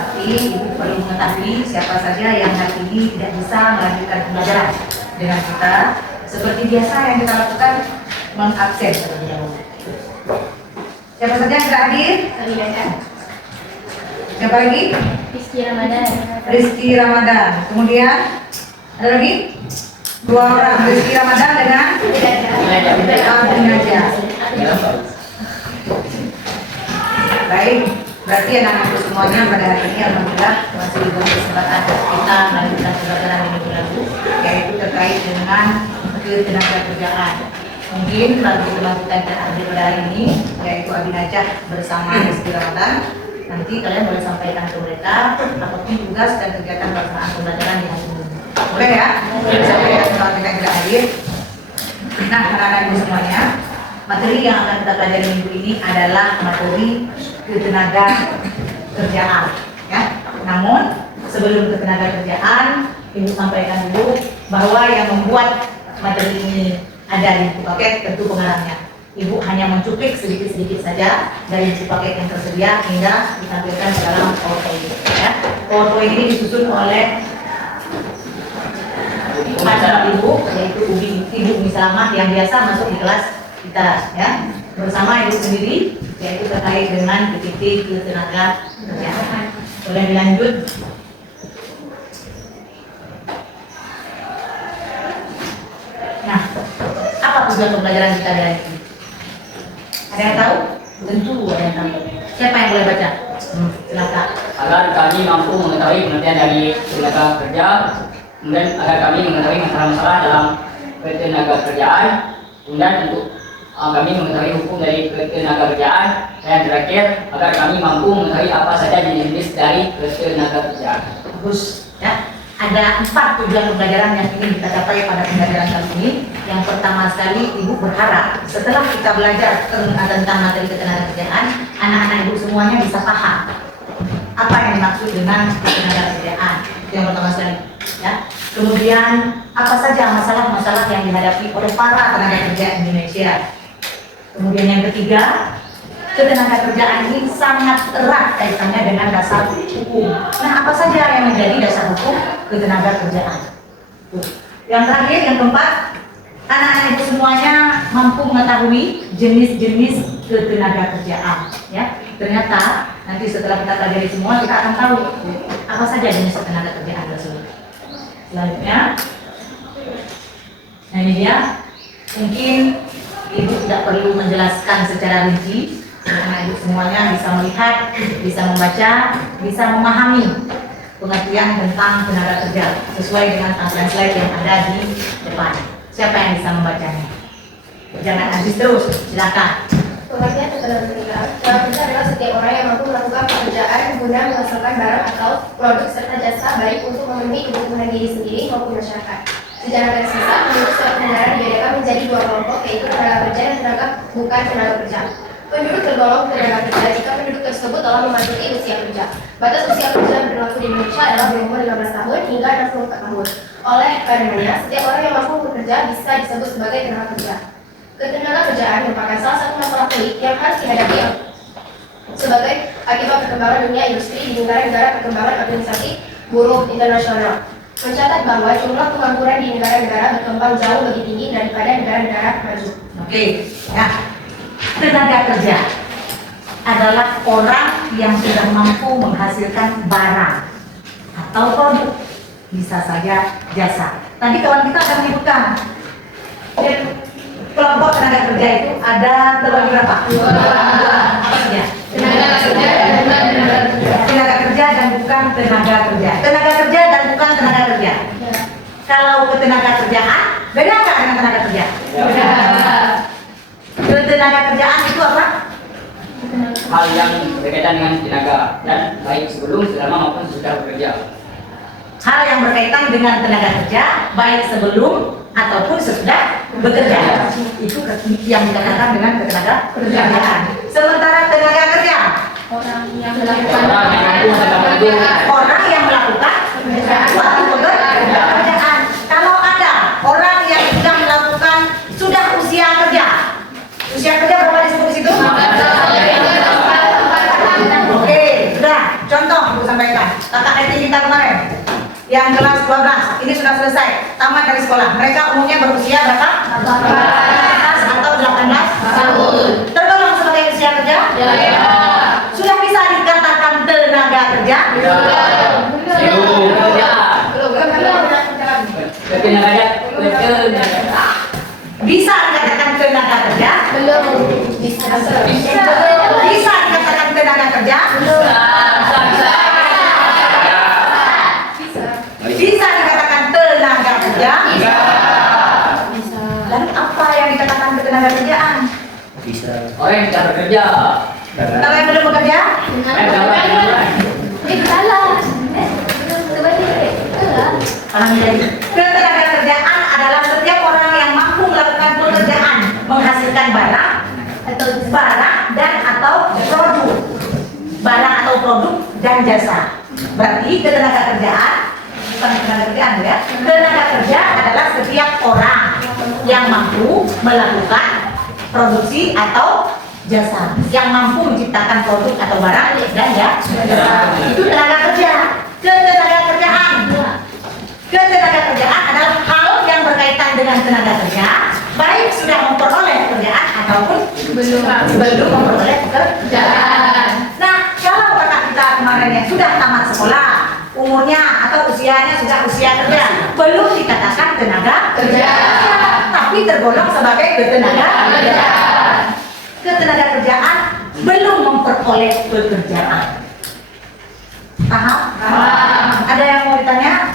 Tapi ibu perlu mengetahui siapa saja yang hari ini tidak bisa melanjutkan pembelajaran dengan kita. Seperti biasa yang kita lakukan, mengabsen terlebih dahulu. Siapa saja yang sudah hadir? Siapa lagi? Rizky Ramadan. Rizky Ramadan. Kemudian ada lagi? 2 orang, Rizky Ramadan dengan Abinaja. Baik, berarti anak-anakku semuanya pada hari ini alhamdulillah masih diberi kesempatan kita melanjutkan pembelajaran minggu lalu, yaitu terkait dengan ketenagakerjaan. Mungkin bagi teman-teman yang hadir pada hari ini, yaitu Abinajah bersama Rizky Ramadan, nanti kalian boleh sampaikan ke mereka apapun tugas dan kegiatan pelaksanaan pembelajaran di hari ini. Boleh ya? Boleh sampaikan kalau mereka tidak hadir. Nah, anak-anak ibu semuanya, materi yang akan kita pelajari minggu ini adalah materi ketenaga kerjaan. Ya. Namun sebelum ketenaga kerjaan, ibu sampaikan dulu bahwa yang membuat materi ini ada di buku paket tentu pengarangnya. Ibu hanya mencuplik sedikit-sedikit saja dari buku paket yang tersedia hingga ditampilkan ke dalam PowerPoint. Ya. PowerPoint ini disusun oleh anak ibu, yaitu Ibu Umi Selamat yang biasa masuk di kelas kita, ya, bersama ibu sendiri, yaitu terkait dengan titik ketenaga kerjaan. Boleh dilanjut. Nah, apa tujuan pembelajaran kita dari ini? Ada yang tahu? Tentu ada yang tahu. Siapa yang boleh baca? Silakan. Agar kami mampu mengetahui pengertian dari tenaga kerja, kemudian agar kami mengetahui masalah-masalah dalam ketenaga kerjaan, kemudian untuk kami mengetahui hukum dari ketenaga kerjaan, dan terakhir agar kami mampu mengetahui apa saja jenis-jenis dari ketenaga kerjaan. Bagus, ya. Ada 4 tujuan pembelajaran yang ingin kita capai pada pembelajaran kali ini. Yang pertama sekali, ibu berharap setelah kita belajar tentang materi ketenaga kerjaan, anak-anak ibu semuanya bisa paham apa yang dimaksud dengan ketenaga kerjaan. Yang pertama sekali, ya. Kemudian apa saja masalah-masalah yang dihadapi oleh para tenaga kerja Indonesia. Kemudian yang ketiga, ketenaga kerjaan ini sangat erat kaitannya dengan dasar hukum. Nah, apa saja yang menjadi dasar hukum ketenaga kerjaan? Yang terakhir, yang keempat, anak-anak ibu semuanya mampu mengetahui jenis-jenis ketenaga kerjaan. Ya, ternyata nanti setelah kita pelajari semua, kita akan tahu apa saja jenis ketenaga kerjaan tersebut. Selanjutnya, nah ini dia. Mungkin ibu tidak perlu menjelaskan secara rinci, karena ibu semuanya bisa melihat, bisa membaca, bisa memahami pengertian tentang tenaga kerja sesuai dengan tampilan slide yang ada di depan. Siapa yang bisa membacanya? Jangan habis terus, silakan. Pengertian tenaga kerja. Tenaga kerja adalah setiap orang yang mampu melakukan pekerjaan guna menghasilkan barang atau produk serta jasa baik untuk memenuhi kebutuhan diri sendiri maupun masyarakat. Secara garis besar, menurut surat edaran dibedakan menjadi 2 kelompok, yaitu tenaga kerja dan tenaga bukan tenaga kerja. Penduduk tergolong tenaga kerja jika penduduk tersebut telah memasuki usia kerja. Batas usia kerja yang berlaku di Indonesia adalah berumur 15 tahun hingga 64 tahun. Oleh karenanya, setiap orang yang mampu bekerja bisa disebut sebagai tenaga kerja. Ketenaga kerjaan merupakan salah satu masalah pelik yang harus dihadapi sebagai akibat perkembangan dunia industri di negara-negara perkembangan organisasi buruh internasional. Mencatat bahwa jumlah pengangguran di negara-negara berkembang jauh lebih tinggi daripada negara-negara maju. Oke, ya. Tenaga kerja adalah orang yang sudah mampu menghasilkan barang atau produk, bisa saja jasa. Tadi kawan kita akan menyebutkan kelompok tenaga kerja itu ada terbagi berapa? 2. Apa saja? Tenaga kerja dan bukan tenaga kerja. Tenaga kerja dan bukan tenaga kerja. Kalau ketenaga kerjaan, beda nggak dengan tenaga kerja? Beda. Ketenaga kerjaan itu apa? Hal yang berkaitan dengan tenaga dan baik sebelum, selama maupun sudah bekerja. Hal yang berkaitan dengan tenaga kerja baik sebelum ataupun sesudah bekerja. Itu yang dikatakan dengan ketenaga kerjaan. Sementara tenaga kerja, Orang yang melakukan orang yang melakukan suatu pekerjaan. Kalau ada orang yang sudah melakukan usia kerja berapa disebut di situ? Oke, sudah. Contoh Ibu sampaikan, kakak IT kita kemarin yang kelas 12 ini sudah selesai tamat dari sekolah. Mereka umumnya berusia berapa? 18 atau 18 tahun. Tergolong sebagai usia kerja? Sudah bisa dikatakan tenaga kerja? Bisa dikatakan tenaga kerja? Bisa dikatakan tenaga kerja? Bisa dikatakan tenaga kerja? Lalu apa yang dikatakan tenaga kerjaan? Orang yang tidak bekerja. Kalau yang belum bekerja? Ketenaga kerjaan adalah setiap orang yang mampu melakukan pekerjaan menghasilkan barang dan atau produk, barang atau produk dan jasa. Berarti ketenaga kerjaan bukan tenaga kerjaan ya. Tenaga kerja adalah setiap orang yang mampu melakukan produksi atau jasa, yang mampu menciptakan produk atau barang dan jasa. Itu tenaga kerja. Ketenaga kerjaan adalah hal yang berkaitan dengan tenaga kerja, baik sudah memperoleh pekerjaan ataupun belum memperoleh pekerjaan. Nah, kalau kakak kita kemarin yang sudah tamat sekolah, umurnya atau usianya sudah usia kerja, belum dikatakan tenaga kerja, tapi tergolong sebagai ketenaga kerjaan. Ketenaga kerjaan belum memperoleh pekerjaan. Paham? Ada yang mau ditanya?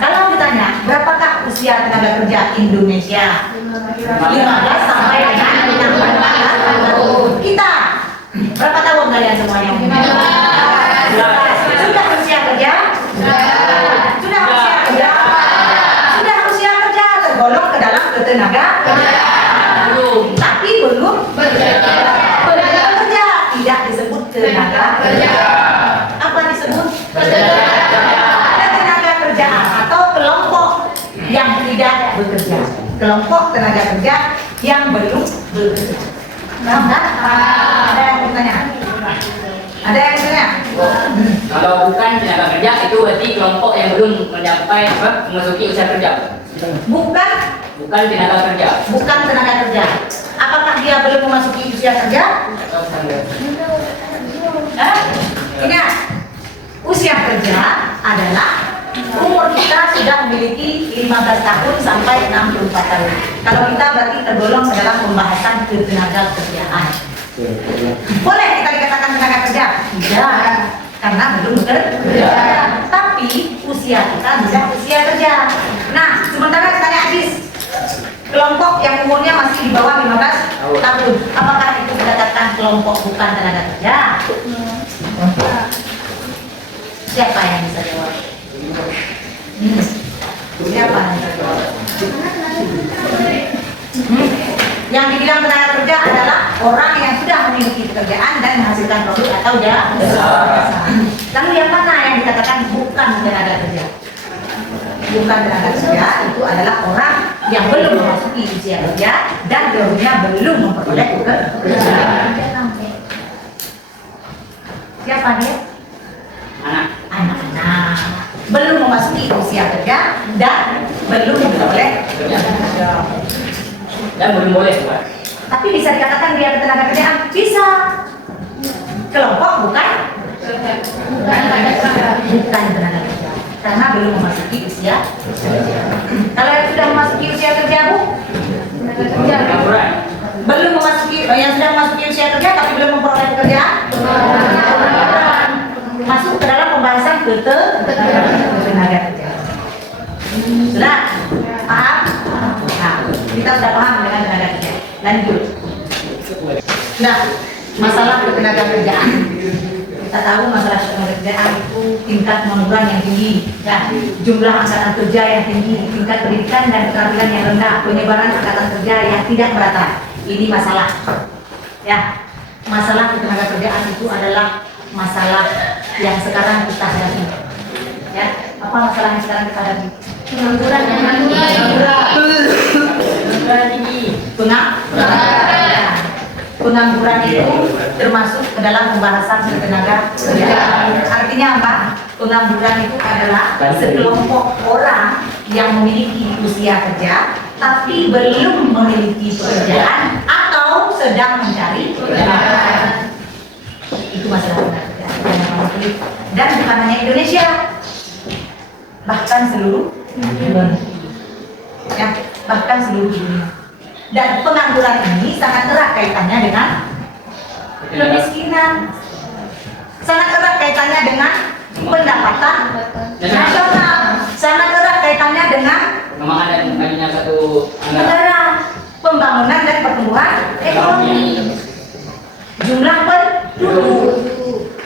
Kalau ditanya, berapakah usia tenaga kerja Indonesia? 15 sampai dengan 64 tahun. Kita berapa tahun kalian semuanya? 15. Sudah usia kerja? Sudah usia kerja? Sudah usia kerja tergolong ke dalam ketenaga kerjaan. Tapi belum bekerja, tidak disebut tenaga kerja. Apa disebut? Tenaga kerjaan atau kelompok yang tidak bekerja. Kelompok tenaga kerja yang belum bekerja. Paham kan? Ada yang bertanya? Ada yang bertanya? Kalau bukan tenaga kerja itu berarti kelompok yang belum mencapai memasuki usia kerja. Bukan tenaga kerja. Bukan tenaga kerja. Apakah dia belum memasuki usia kerja? Ingat, usia kerja adalah umur kita sudah memiliki 15 tahun sampai 64 tahun. Kalau kita berarti tergolong dalam pembahasan ketenaga kerjaan. Boleh kita dikatakan tenaga kerja? Tidak, karena belum bekerja. Tapi usia kita sudah usia kerja. Nah, sementara ditanya Adis, kelompok yang umurnya masih di bawah 15 tahun, apakah itu dikatakan kelompok bukan tenaga kerja? Siapa yang bisa jawab? Siapa yang bisa jawab? Yang dibilang tenaga kerja adalah orang yang sudah memiliki pekerjaan dan menghasilkan produk atau jasa. Lalu yang mana yang dikatakan bukan tenaga kerja? Bukan tenaga kerja itu adalah orang yang belum memasuki usia kerja dan tentunya belum memperoleh pekerjaan. Siapa dia? Anak-anak belum memasuki usia kerja dan belum memperoleh pekerjaan. Dan belum boleh, Pak. Tapi bisa dikatakan dia tenaga kerjaan? Bisa. Kelompok bukan tenaga kerja karena belum memasuki usia kerja. Kalau yang sudah memasuki usia kerja, Bu? Belum memasuki, yang sudah memasuki usia kerja tapi belum memperoleh pekerjaan? Masuk ke dalam pembahasan ketenaga kerja. Sudah? Paham? Nah, kita sudah paham dengan tenaga kerja. Lanjut. Nah, masalah ketenaga kerjaan. Kita tahu masalah ketenaga kerjaan itu tingkat pengangguran yang tinggi, ya, jumlah angkatan kerja yang tinggi, tingkat pendidikan dan keterampilan yang rendah, penyebaran angkatan kerja yang tidak merata. Ini masalah. Ya, masalah ketenaga kerjaan itu adalah masalah yang sekarang kita hadapi. Ya, apa masalah yang sekarang kita hadapi? Pengangguran yang tinggi. Pengangguran. pengangguran itu termasuk ke dalam pembahasan ketenaga kerjaan. Artinya apa? Pengangguran itu adalah sekelompok orang yang memiliki usia kerja tapi belum memiliki pekerjaan atau sedang mencari pekerjaan. Itu masalah tenaga kerjaan. Dan bukan hanya Indonesia, bahkan seluruh dunia. Ya, bahkan seluruh dunia. Dan pengangguran ini sangat erat kaitannya dengan kemiskinan, sangat erat kaitannya dengan pendapatan nasional, sangat erat kaitannya dengan Pengembangan dan kembalinya satu negara, pembangunan dan pertumbuhan ekonomi, jumlah penduduk.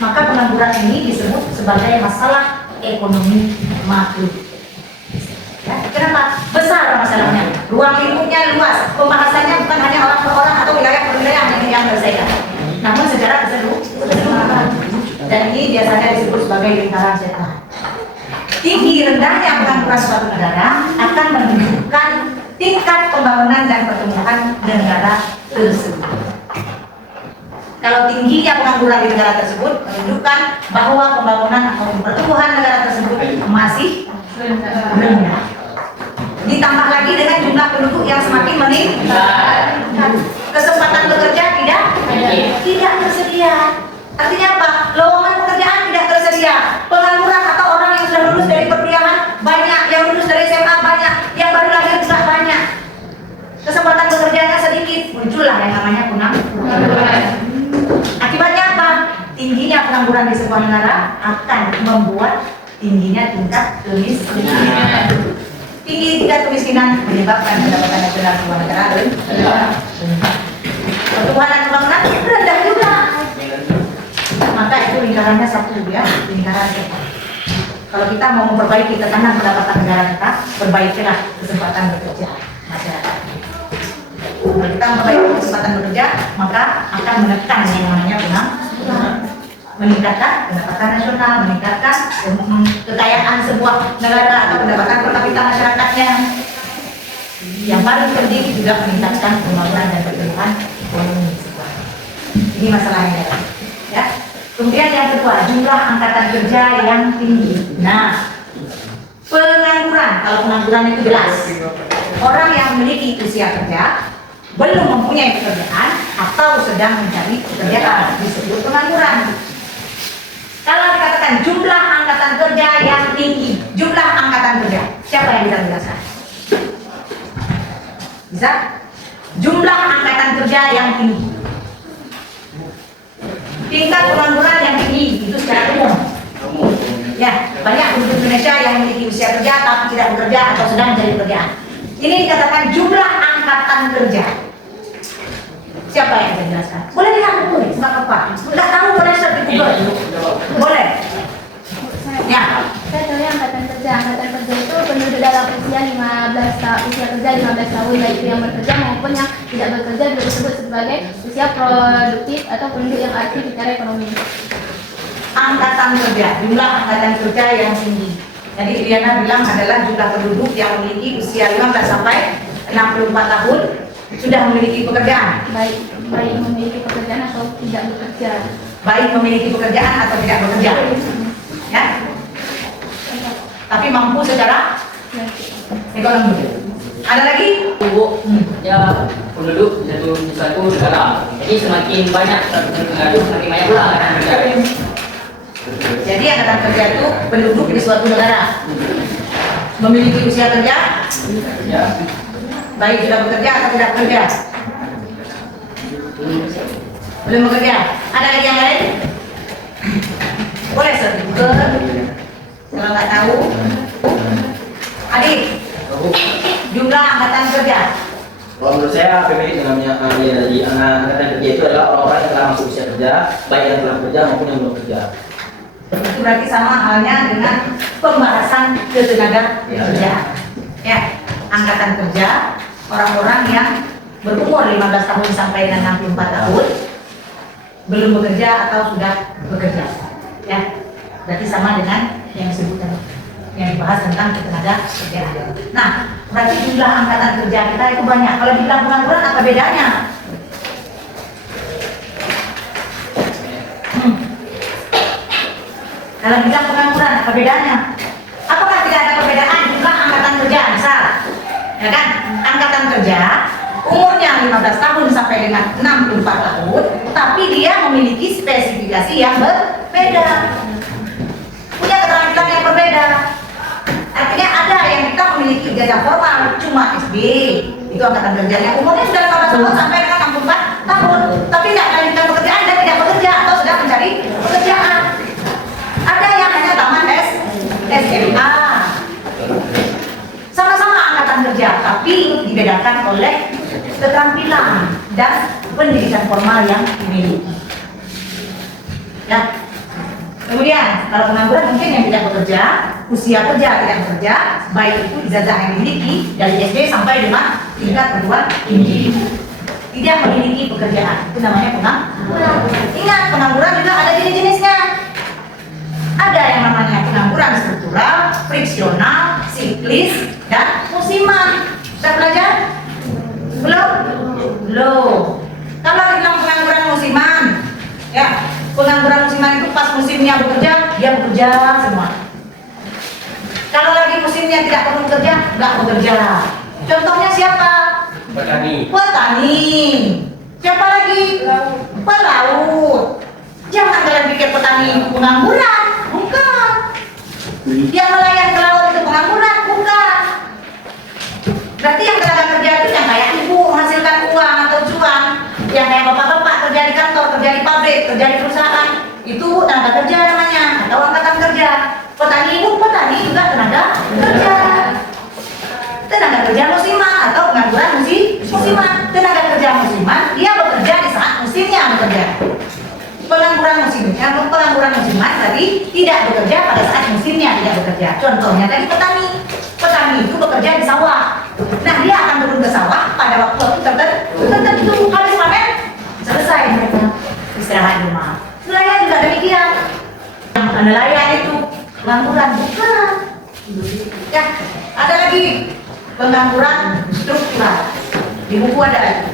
Maka pengangguran ini disebut sebagai masalah ekonomi makro. Ya, kenapa? Besar masalahnya, ruang lingkupnya luas, pembahasannya bukan hanya orang per orang atau wilayah per wilayah yang menyelesaikan, namun secara keseluruhan. Dan ini biasanya disebut sebagai lingkaran setan. Tinggi rendahnya pengangguran suatu negara akan menunjukkan tingkat pembangunan dan pertumbuhan negara tersebut. Kalau tingginya pengangguran di negara tersebut menunjukkan bahwa pembangunan atau pertumbuhan negara tersebut masih rendah. Ditambah lagi dengan jumlah penduduk yang semakin meningkat, kesempatan bekerja tidak tersedia. Artinya apa? Lowongan pekerjaan tidak tersedia. Pengangguran atau orang yang sudah lulus dari perkuliahan banyak, yang lulus dari SMA banyak, yang baru lahir juga banyak. Kesempatan bekerjanya sedikit, muncullah yang namanya pengangguran. Akibatnya apa? Tingginya pengangguran di sebuah negara akan membuat tingginya tingkat kemiskinan. Tinggi tingkat kemiskinan menyebabkan pendapatan nasional sebuah negara rendah. Pertumbuhan dan pembangunan rendah juga. Maka itu lingkarannya satu ya, lingkaran setan. Kalau kita mau memperbaiki tekanan pendapatan negara kita, perbaikilah kesempatan bekerja masyarakat. Kalau kita memperbaiki kesempatan bekerja, maka akan menekan yang namanya meningkatkan pendapatan nasional, meningkatkan kekayaan sebuah negara atau pendapatan per kapita masyarakatnya. Yang paling penting juga meningkatkan pembangunan dan pertumbuhan ekonomi sebuah. Ini masalahnya ya. Kemudian yang kedua, jumlah angkatan kerja yang tinggi. Nah, pengangguran, kalau pengangguran itu jelas, orang yang memiliki usia kerja belum mempunyai pekerjaan atau sedang mencari pekerjaan disebut pengangguran. Kalau dikatakan jumlah angkatan kerja yang tinggi, jumlah angkatan kerja, siapa yang bisa menjelaskan? Bisa? Jumlah angkatan kerja yang tinggi, tingkat pengangguran yang tinggi itu secara umum. Ya, banyak penduduk Indonesia yang memiliki usia kerja tapi tidak bekerja atau sedang mencari pekerjaan. Ini dikatakan jumlah angkatan kerja. Siapa yang bisa menjelaskan? Boleh lihat dulu, nggak apa-apa. Nggak tahu boleh search di Google. Boleh. Ya. Saya tahu angkatan kerja itu penduduk dalam usia 15 tahun, usia kerja 15 tahun, baik itu yang bekerja maupun yang tidak bekerja juga disebut sebagai usia produktif atau penduduk yang aktif secara ekonomi. Angkatan kerja, jumlah angkatan kerja yang tinggi. Jadi Diana bilang adalah jumlah penduduk yang memiliki usia 15 sampai 64 tahun sudah memiliki pekerjaan. Baik memiliki pekerjaan atau tidak bekerja. Baik memiliki pekerjaan atau tidak bekerja. Ya. Tapi mampu secara ekonomi. Ada lagi? Ya penduduk di suatu negara. Jadi semakin banyak penduduk semakin banyak pula angkatan kerja. Jadi angkatan kerja itu penduduk di suatu negara memiliki usia kerja, Ya. baik sudah bekerja atau tidak bekerja. Belum bekerja. Ada lagi yang lain? Boleh search Google. Kalau nggak tahu, Adik, jumlah angkatan kerja. Kalau menurut saya PPD namanya ya dari angkatan kerja itu adalah orang-orang yang telah masuk usia kerja, baik yang telah bekerja maupun yang belum bekerja. Itu berarti sama halnya dengan pembahasan ketenaga kerjaan. Ya, angkatan kerja orang-orang yang berumur 15 tahun sampai 64 tahun belum bekerja atau sudah bekerja. Ya, berarti sama dengan yang disebutkan yang dibahas tentang ketenaga kerjaan. Nah, berarti jumlah angkatan kerja kita itu banyak. Kalau dibilang pengangguran apa bedanya? Dalam bidang pengangguran, apa bedanya? Apakah tidak ada perbedaan jumlah angkatan kerja? Misal, ya kan, angkatan kerja umurnya 15 tahun sampai dengan 64 tahun, tapi dia memiliki spesifikasi yang berbeda, punya keterampilan yang berbeda. Artinya ada yang kita memiliki ijazah formal cuma SD, itu angkatan kerjanya umurnya sudah 15 tahun sampai dengan 64 tahun, tapi tidak melanjutkan pekerjaan dan tidak bekerja atau sudah mencari pekerjaan. Ada yang hanya tamat SMA, sama-sama angkatan kerja, tapi dibedakan oleh keterampilan dan pendidikan formal yang dimiliki. Ya. Kemudian kalau pengangguran mungkin yang tidak bekerja, usia kerja tidak bekerja, baik itu ijazah yang dimiliki dari SD sampai dengan tingkat perguruan tinggi, tidak memiliki pekerjaan, itu namanya pengangguran. Ingat, pengangguran juga ada jenis-jenisnya. Ada yang namanya pengangguran struktural, friksional, siklis, dan musiman. Sudah belajar? Belum? Belum. Kalau dibilang pengangguran musiman, ya, pengangguran musiman itu pas musimnya bekerja, dia bekerja semua. Kalau lagi musimnya tidak perlu bekerja, nggak bekerja. Contohnya siapa? Petani. Petani. Siapa lagi? Pelaut. Jangan kalian pikir petani itu pengangguran, bukan. Yang nelayan ke laut itu pengangguran, bukan. Berarti yang tenaga kerja itu yang kayak ibu menghasilkan uang atau cuan, yang kayak bapak-bapak kerja di kantor, kerja di pabrik, kerja di perusahaan, itu tenaga kerja namanya, atau angkatan kerja. Petani ibu, petani juga tenaga kerja. Tenaga kerja musiman atau pengangguran musiman. Tenaga kerja musiman, dia bekerja di saat musimnya bekerja. Pengangguran musiman tadi tidak bekerja pada saat musimnya tidak bekerja. Contohnya tadi petani. Petani itu bekerja di sawah. Nah, dia akan turun ke sawah pada waktu tertentu. Habis panen, selesai mereka istirahat di rumah. Nelayan juga demikian. Nelayan itu pengangguran, bukan. Ya, ada lagi pengangguran struktural. Di buku ada lagi.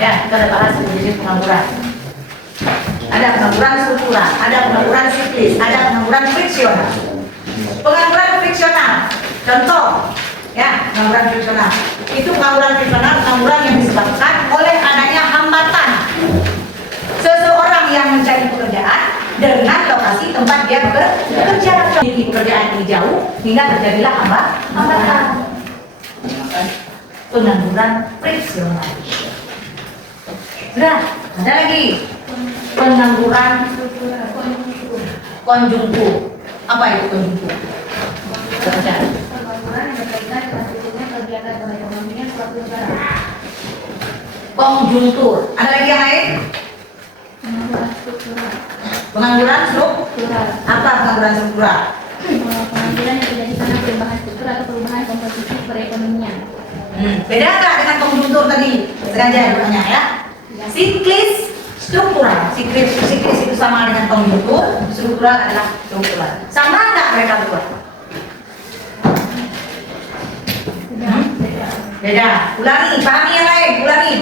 Ya, kita ada bahas jenis pengangguran. Ada pengangguran struktural, ada pengangguran siklis, ada pengangguran friksional. Pengangguran friksional, contoh, ya, pengangguran friksional. Itu pengangguran yang disebabkan oleh adanya hambatan seseorang yang mencari pekerjaan dengan lokasi tempat dia bekerja. Jadi pekerjaan ini jauh hingga terjadilah hambatan. Pengangguran friksional. Sudah, ada lagi pengangguran konjungtur. Apa itu konjungtur? Pengangguran yang berkaitan dengan terjadinya kegiatan perekonomian suatu negara. Konjungtur. Ada lagi yang lain? Pengangguran struktural. Pengangguran struktural. Apa pengangguran struktural? Pengangguran yang terjadi karena perubahan struktur atau perubahan komposisi perekonomian. Beda nggak dengan konjungtur tadi? Sengaja bertanya ya. Siklis struktural. Siklis itu sama dengan konjungtur, struktural adalah struktural. Sama nggak mereka berdua? Beda. Ulangi, pahami yang lain, ulangi.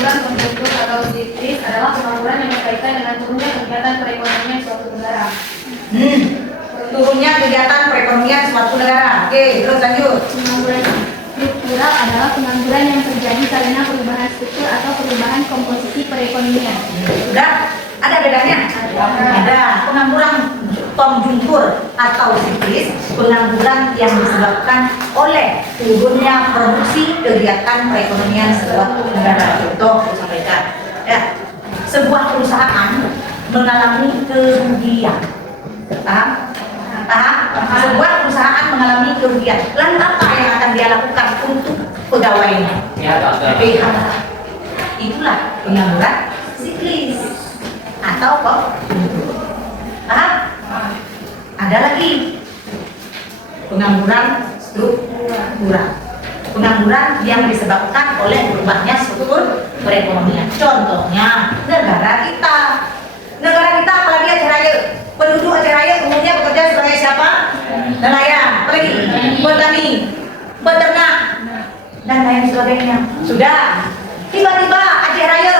Pengangguran konjungtur atau siklis adalah pengangguran yang berkaitan dengan turunnya kegiatan perekonomian suatu negara. Turunnya kegiatan perekonomian suatu negara. Oke, terus lanjut. Pengangguran struktural adalah pengangguran yang terjadi karena perubahan struktur atau perubahan komposisi perekonomian. Sudah? Ada bedanya? Ada. Pengangguran konjungtur atau siklis, pengangguran yang disebabkan oleh turunnya produksi kegiatan perekonomian suatu negara. Contoh, saya sampaikan. Ya, sebuah perusahaan mengalami kerugian. Paham? Sebuah perusahaan mengalami kerugian. Lalu apa yang akan dia lakukan untuk pegawainya? PHK. Itulah pengangguran siklis atau konjungtur. Paham? Ada lagi pengangguran struktural. Pengangguran yang disebabkan oleh berubahnya struktur perekonomian. Contohnya negara kita. Negara kita apalagi Aceh Raya. Penduduk Aceh Raya umumnya bekerja sebagai siapa? Nelayan, apalagi petani, peternak, dan lain sebagainya. Sudah. Tiba-tiba Aceh Raya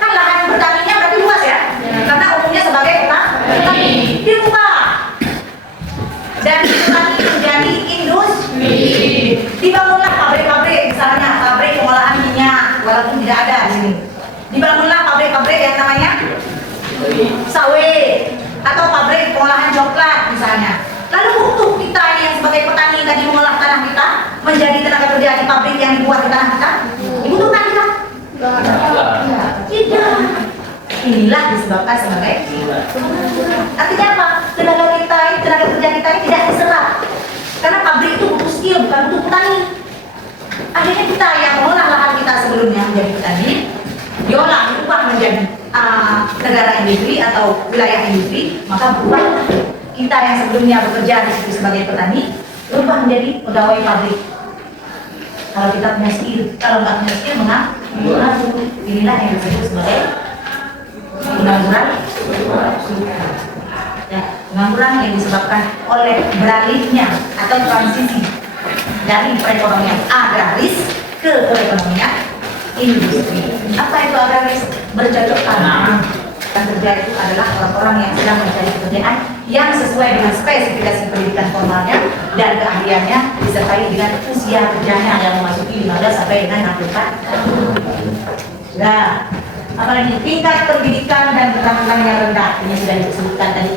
kan lahan bertaninya berarti luas ya? Karena umumnya sebagai petani. Dirubah inilah disebabkan sebagai artinya apa? Tenaga kerja kita ini tidak diserap karena pabrik itu butuh skill, bukan butuh petani. Akhirnya kita yang mengolah lahan kita sebelumnya menjadi petani, diolah berubah menjadi negara industri atau wilayah industri, maka berubah kita yang sebelumnya bekerja di situ sebagai petani berubah menjadi pegawai pabrik. Kalau kita punya skill, kalau nggak punya skill menganggur. Inilah yang disebut sebagai pengangguran. Ya, pengangguran yang disebabkan oleh beralihnya atau transisi dari perekonomian agraris ke perekonomian industri. Apa itu agraris? Bercocok tanam. Dan kerja itu adalah orang-orang yang sedang mencari pekerjaan yang sesuai dengan spesifikasi pendidikan formalnya dan keahliannya disertai dengan usia kerjanya yang memasuki 15 sampai dengan 64. Nah, apalagi tingkat pendidikan dan keterampilan yang rendah, ini sudah disebutkan tadi,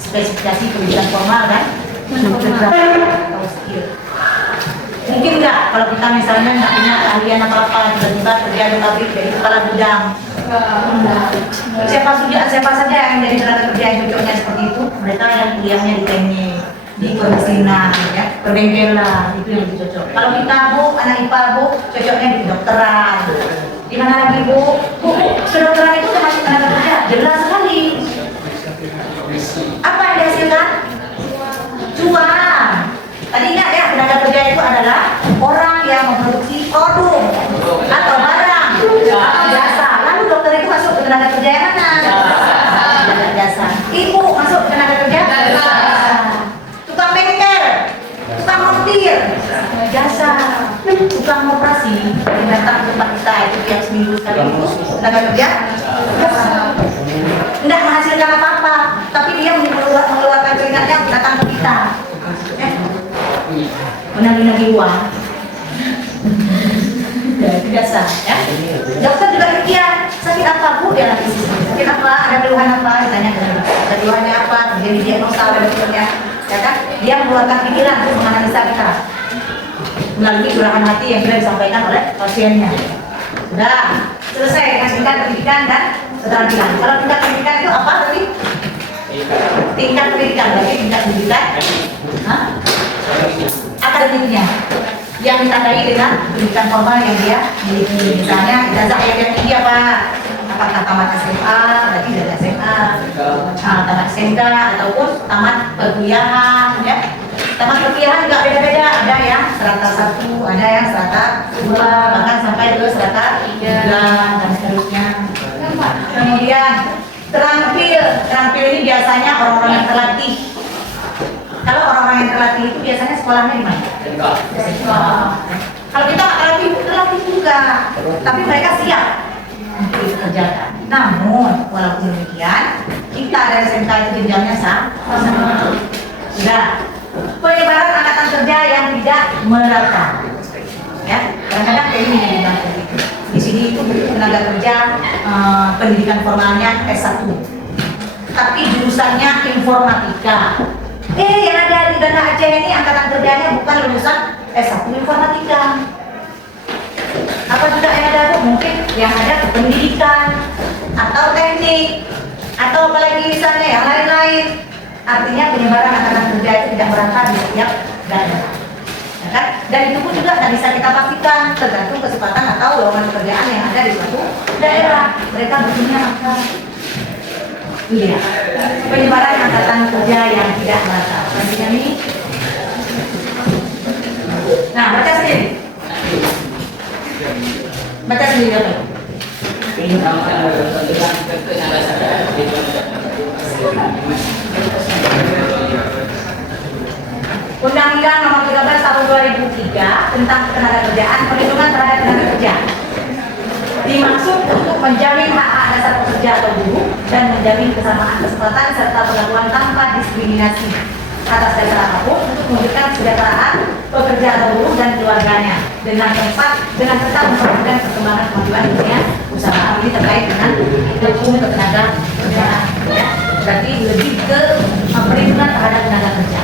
spesifikasi pendidikan formal kan, atau skill. Mungkin enggak kalau kita misalnya nggak punya keahlian apa-apa, tiba-tiba kerja di pabrik jadi kepala gudang. Siapa saja yang jadi tenaga kerja yang cocoknya seperti itu, mereka yang kuliahnya di teknik, di permesinan, ya, perbengkelan, itu yang cocok. Kalau kita bu, anak IPA bu, cocoknya di kedokteran. Di mana lagi bu? Kedokteran itu termasuk tenaga kerja, jelas sekali. Apa yang dihasilkan? Cuan. Tadi ingat ya, tenaga kerja itu adalah orang yang memproduksi produk atau barang atau jasa. Lalu dokter itu masuk ke tenaga kerja yang mana? Jasa. Ibu masuk ke tenaga kerja? Jasa. Tukang bengkel, tukang montir, jasa. Tukang operasi yang datang ke tempat kita itu tiap seminggu sekali itu tenaga kerja? Tidak menghasilkan apa-apa, tapi dia mengeluarkan keringatnya datang ke kita. Menagih-nagih uang. Tidak sah, ya. Dokter juga demikian. Sakit apa bu? Dia lagi sakit apa? Ada keluhan apa? Ditanya ke dia. Ada keluhannya apa? Jadi diagnosa oleh dokternya, ya kan? Dia mengeluarkan pikiran untuk menganalisa kita melalui curahan hati yang sudah disampaikan oleh pasiennya. Sudah selesai dengan tingkat pendidikan dan keterampilan. Kalau tingkat pendidikan itu apa tadi? Tingkat pendidikan, berarti tingkat pendidikan akademiknya yang ditandai dengan pendidikan formal yang dia miliki. Misalnya ijazah yang tinggi apa? Apakah tamat SMA, berarti dari SMA, tamat SMK ataupun tamat perkuliahan, ya. Tamat perkuliahan juga beda-beda. Ada yang strata 1, ada yang strata 2, bahkan sampai ke strata 3 dan seterusnya. Kemudian terampil ini biasanya orang-orang yang terlatih. Kalau orang-orang yang terlatih itu biasanya sekolahnya di mana? Kalau kita terlatih juga, tapi mereka siap untuk dikerjakan. Namun, walaupun demikian, kita dari SMK itu jenjangnya sama. Sudah. Penyebaran angkatan kerja yang tidak merata. Ya, kadang-kadang kayak ini yang dibantu. Di sini itu tenaga kerja pendidikan formalnya S1, tapi jurusannya informatika. Yang ada di Dana Aceh ini angkatan kerjanya bukan lulusan S1 informatika. Apa juga yang ada bu? Mungkin yang ada pendidikan atau teknik atau apalagi misalnya yang lain-lain. Artinya penyebaran angkatan kerja itu tidak merata di setiap daerah. Ya kan? Dan itu pun juga tidak bisa kita pastikan, tergantung kesempatan atau lowongan pekerjaan yang ada di suatu daerah. Mereka butuhnya apa? Iya, penyebaran angkatan kerja yang tidak merata. Artinya ini, nah baca sendiri. Baca sendiri apa? Undang-Undang Nomor 13 Tahun 2003 tentang Ketenagakerjaan, Perlindungan Terhadap Tenaga Kerja dimaksud untuk menjamin hak-hak dasar pekerja atau buruh dan menjamin kesamaan kesempatan serta perlakuan tanpa diskriminasi atas dasar apapun untuk mewujudkan kesejahteraan pekerja atau buruh dan keluarganya dengan tetap memperhatikan perkembangan kemajuan dunia usaha. Ini terkait dengan hukum ketenaga kerjaan, ya. Berarti lebih ke perlindungan terhadap tenaga kerja.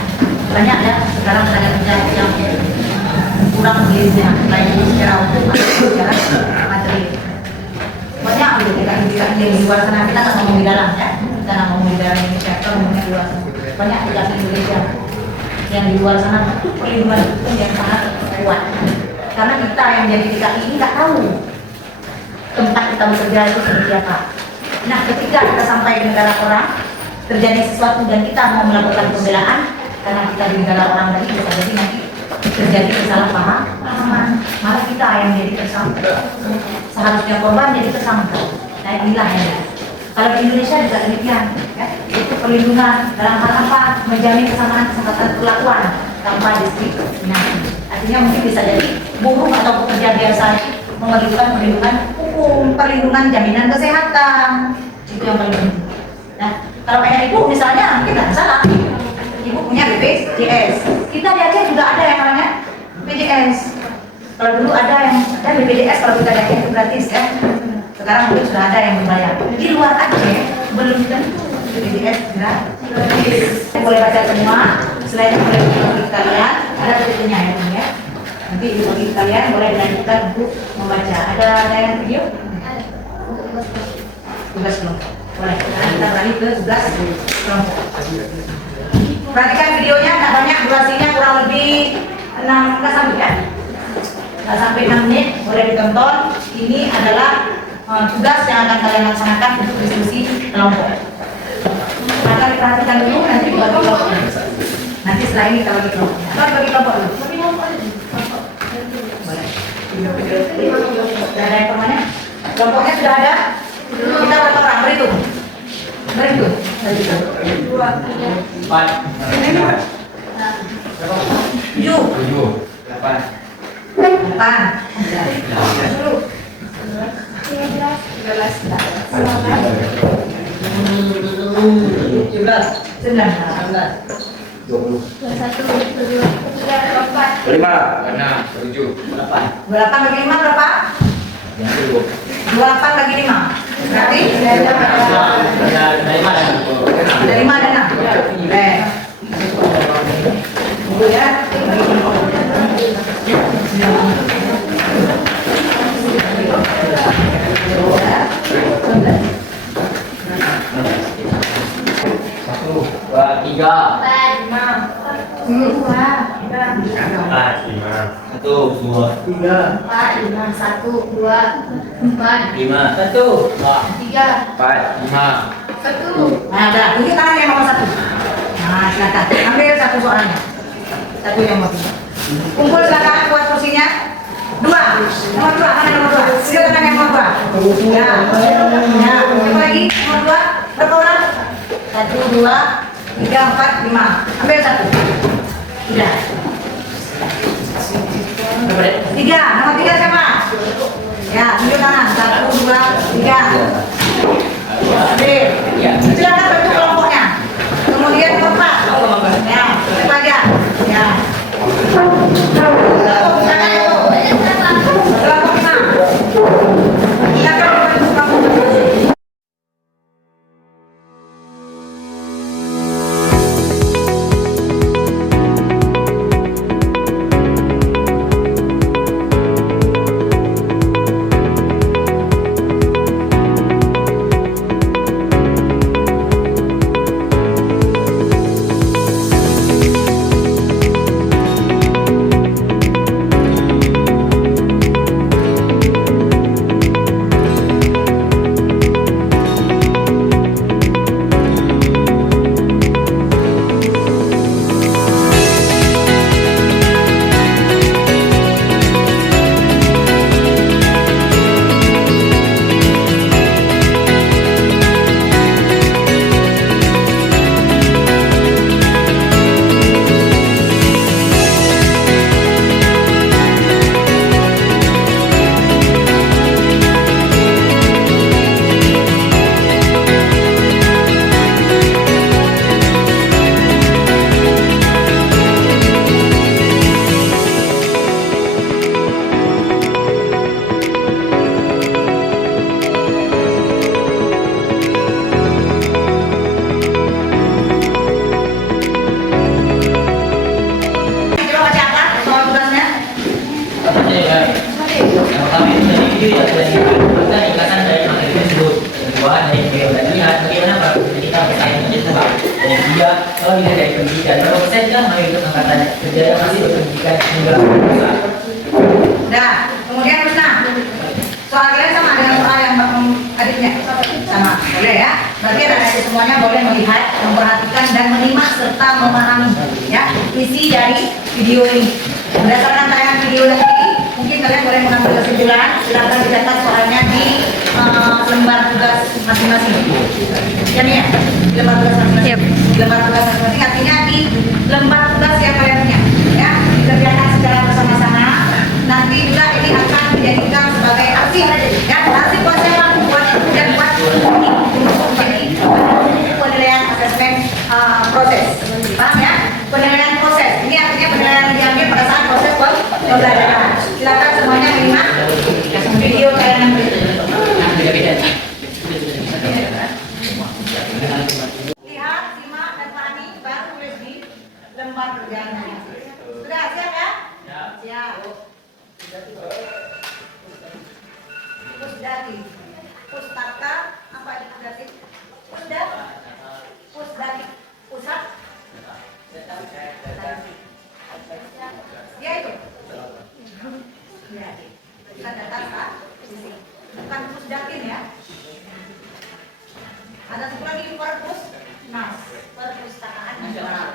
Banyak ya sekarang tenaga kerja yang kurang dilindungi baik secara hukum atau secara materi. banyak loh tidak di luar sana. Kita nggak ngomong di dalam ya, kita nggak ngomong di dalam Indonesia, kita ngomongnya di luar sana. Banyak tidak Indonesia yang di luar sana itu perlindungan hukum yang sangat kuat. Karena kita yang jadi TKI ini nggak tahu tempat kita bekerja itu seperti apa. Nah, ketika kita sampai di negara orang, terjadi sesuatu dan kita mau melakukan pembelaan, karena kita di negara orang tadi bisa jadi nanti terjadi kesalahpahaman, malah kita yang jadi tersangka. Seharusnya korban jadi tersangka. Nah, inilah yang kalau di Indonesia juga demikian, ya, itu perlindungan dalam hal apa, menjamin kesamaan kesempatan perlakuan tanpa diskriminasi. Artinya mungkin bisa jadi buruh atau pekerja biasa memerlukan perlindungan hukum, perlindungan jaminan kesehatan, itu yang paling penting. Nah, kalau kayak ibu misalnya mungkin nggak salah, ibu punya BPJS, kita di Aceh juga ada yang namanya BPJS. Kalau dulu ada yang BPJS, kalau kita di Aceh itu gratis ya. Sekarang mungkin sudah ada yang berbayar. Di luar Aceh belum tentu BPJS gratis. Boleh baca semua, selain boleh bagi kalian, ada videonya ya. Nanti bagi kalian boleh dilanjutkan untuk membaca. Ada yang video? Tugas kelompok. Boleh. Nah, kita beralih ke tugas kelompok. Perhatikan videonya, nggak banyak, durasinya kurang lebih 6 sampai ya. Nggak sampai 6 menit, boleh ditonton. Ini adalah tugas yang akan kalian laksanakan untuk diskusi kelompok. Maka diperhatikan dulu, nanti bagi kelompok. Nanti setelah ini kita bagi kelompok. Atau bagi kelompok dulu. Boleh. Sudah ada informasinya? Kelompoknya sudah ada? Kita berapa orang? Berhitung. Berhitung. 2, 4, 7, 8, 20. 21, 22, 23, 24. 5. 6, 7, 8. 28 bagi 5 berapa? 28 bagi 5. Berarti? Dari mana? Ada 5 dan 6. Ibu ya. Dua, 3, 4, 5, 1, 2, 3, 4, 5, 1, 2, 4, 5, 1, 3, 4, 5. 1. Nah, udah. Tunjuk tangan yang nomor 1. Nah, silakan. Ambil satu soalnya. Satu yang mau tiga. Kumpul silakan buat kursinya. 2. Nomor 2. Mana nomor 2? Silakan yang nomor 2. Ya. Ya. Siapa lagi? Nomor 2. Berapa orang? 1, 2, 3, 4, 5. Ambil satu. Sudah. 3. Nomor 3 siapa? Ya, tunjuk tangan. 1, 2, 3. Ambil. Silakan bentuk kelompoknya. Kemudian nomor 4. Ya, siapa aja? Ya. Kelompok silakan itu. Kelompok 5. Silakan bentuk kelompok. pendidikan. Berapa persen kan mayoritas angkatan kerja yang masih berpendidikan hingga lulusan. Nah, kemudian Husna, soal kalian sama dengan soal yang adiknya sama, boleh ya? Berarti adik semuanya boleh melihat, memperhatikan dan menyimak serta memahami ya isi dari video ini. Berdasarkan tayangan video nanti, mungkin kalian boleh mengambil kesimpulan. Silakan dicatat soalnya di lembar tugas masing-masing. Ya nih ya, di lembar tugas masing-masing. Di lembar tugas masing-masing artinya di lembar tugas yang kalian punya. Ya, dikerjakan secara bersama-sama. Nanti juga ini akan dijadikan sebagai arsip ya, arsip buat siapa? Dan buat ini untuk menjadi penilaian asesmen proses. Paham ya? Penilaian proses. Ini artinya penilaian yang diambil pada saat proses pembelajaran. Silakan semuanya menyimak video tayangan berikut. Lihat, simak dan pahami baru tulis di lembar kerjaan. Sudah siap ya? Siap. Pusdati, pustaka, apa itu pusdati? Pusdati, pusat. Ya itu. Ya, pusat data Pak. Bukan pusdatin ya. Ada satu lagi perpusnas, perpustakaan nasional.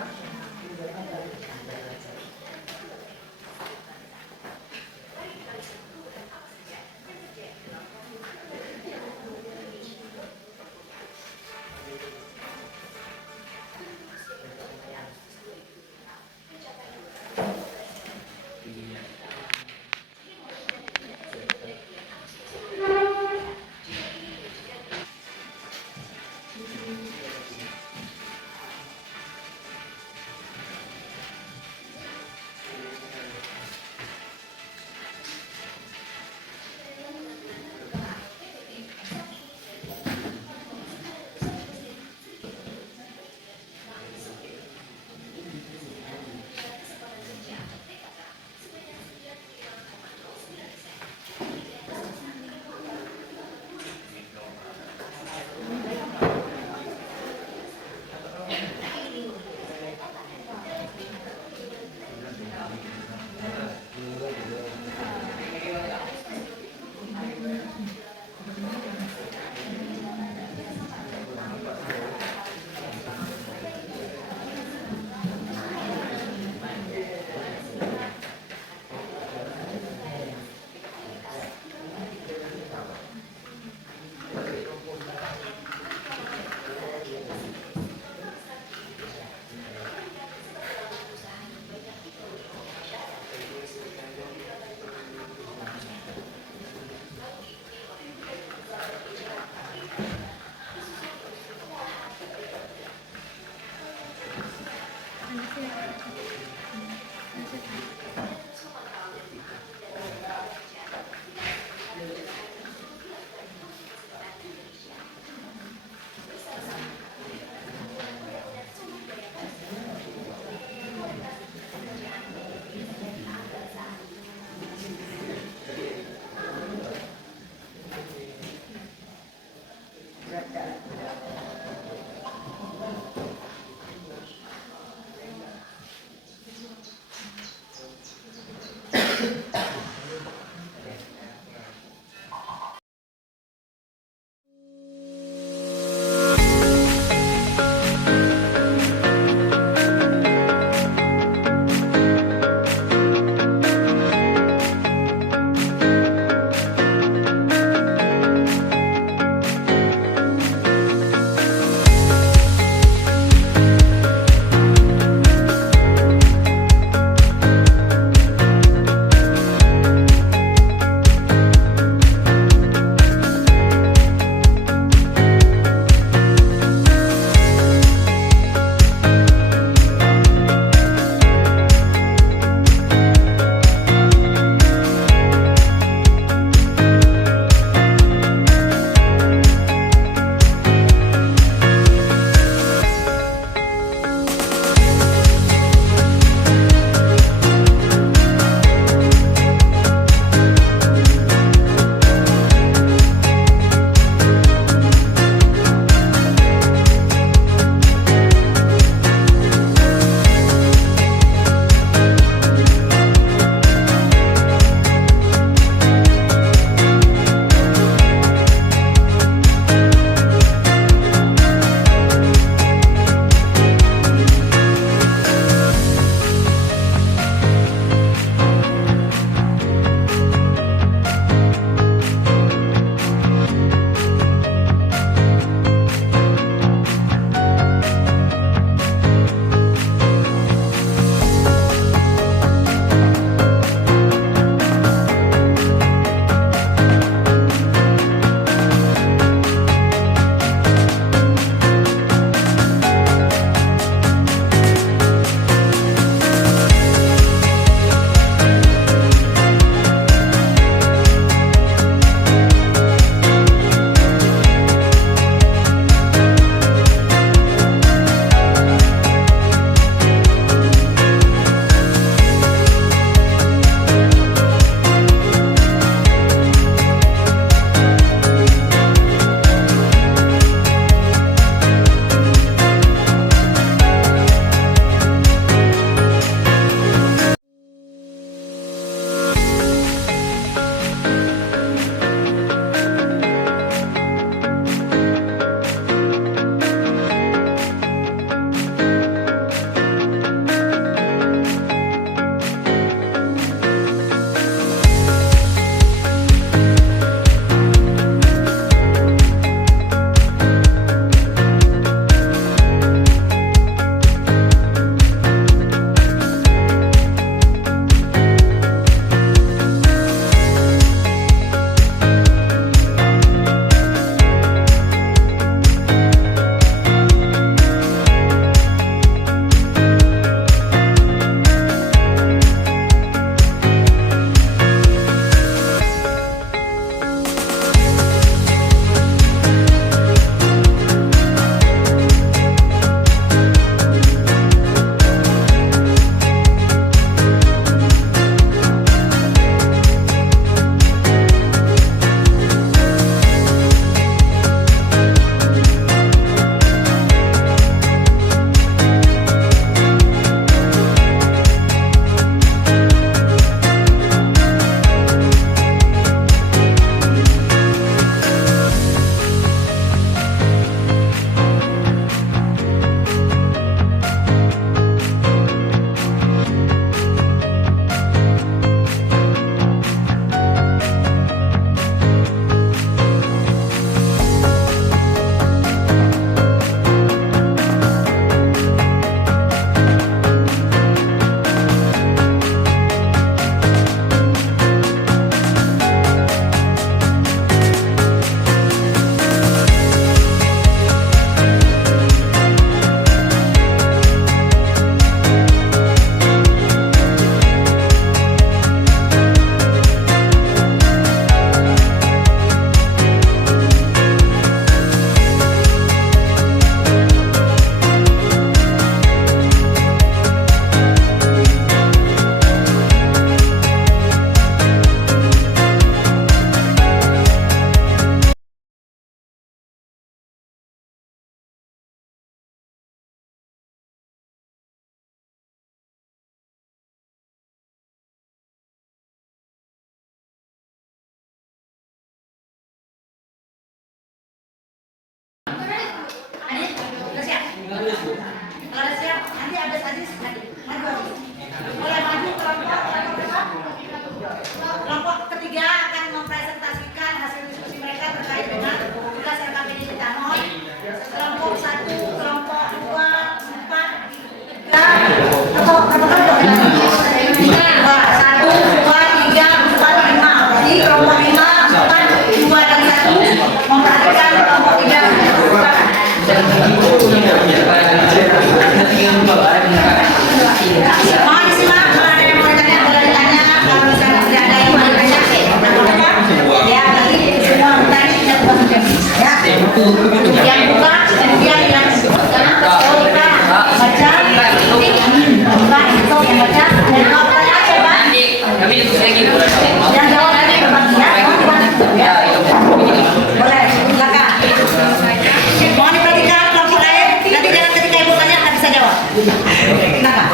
silakan.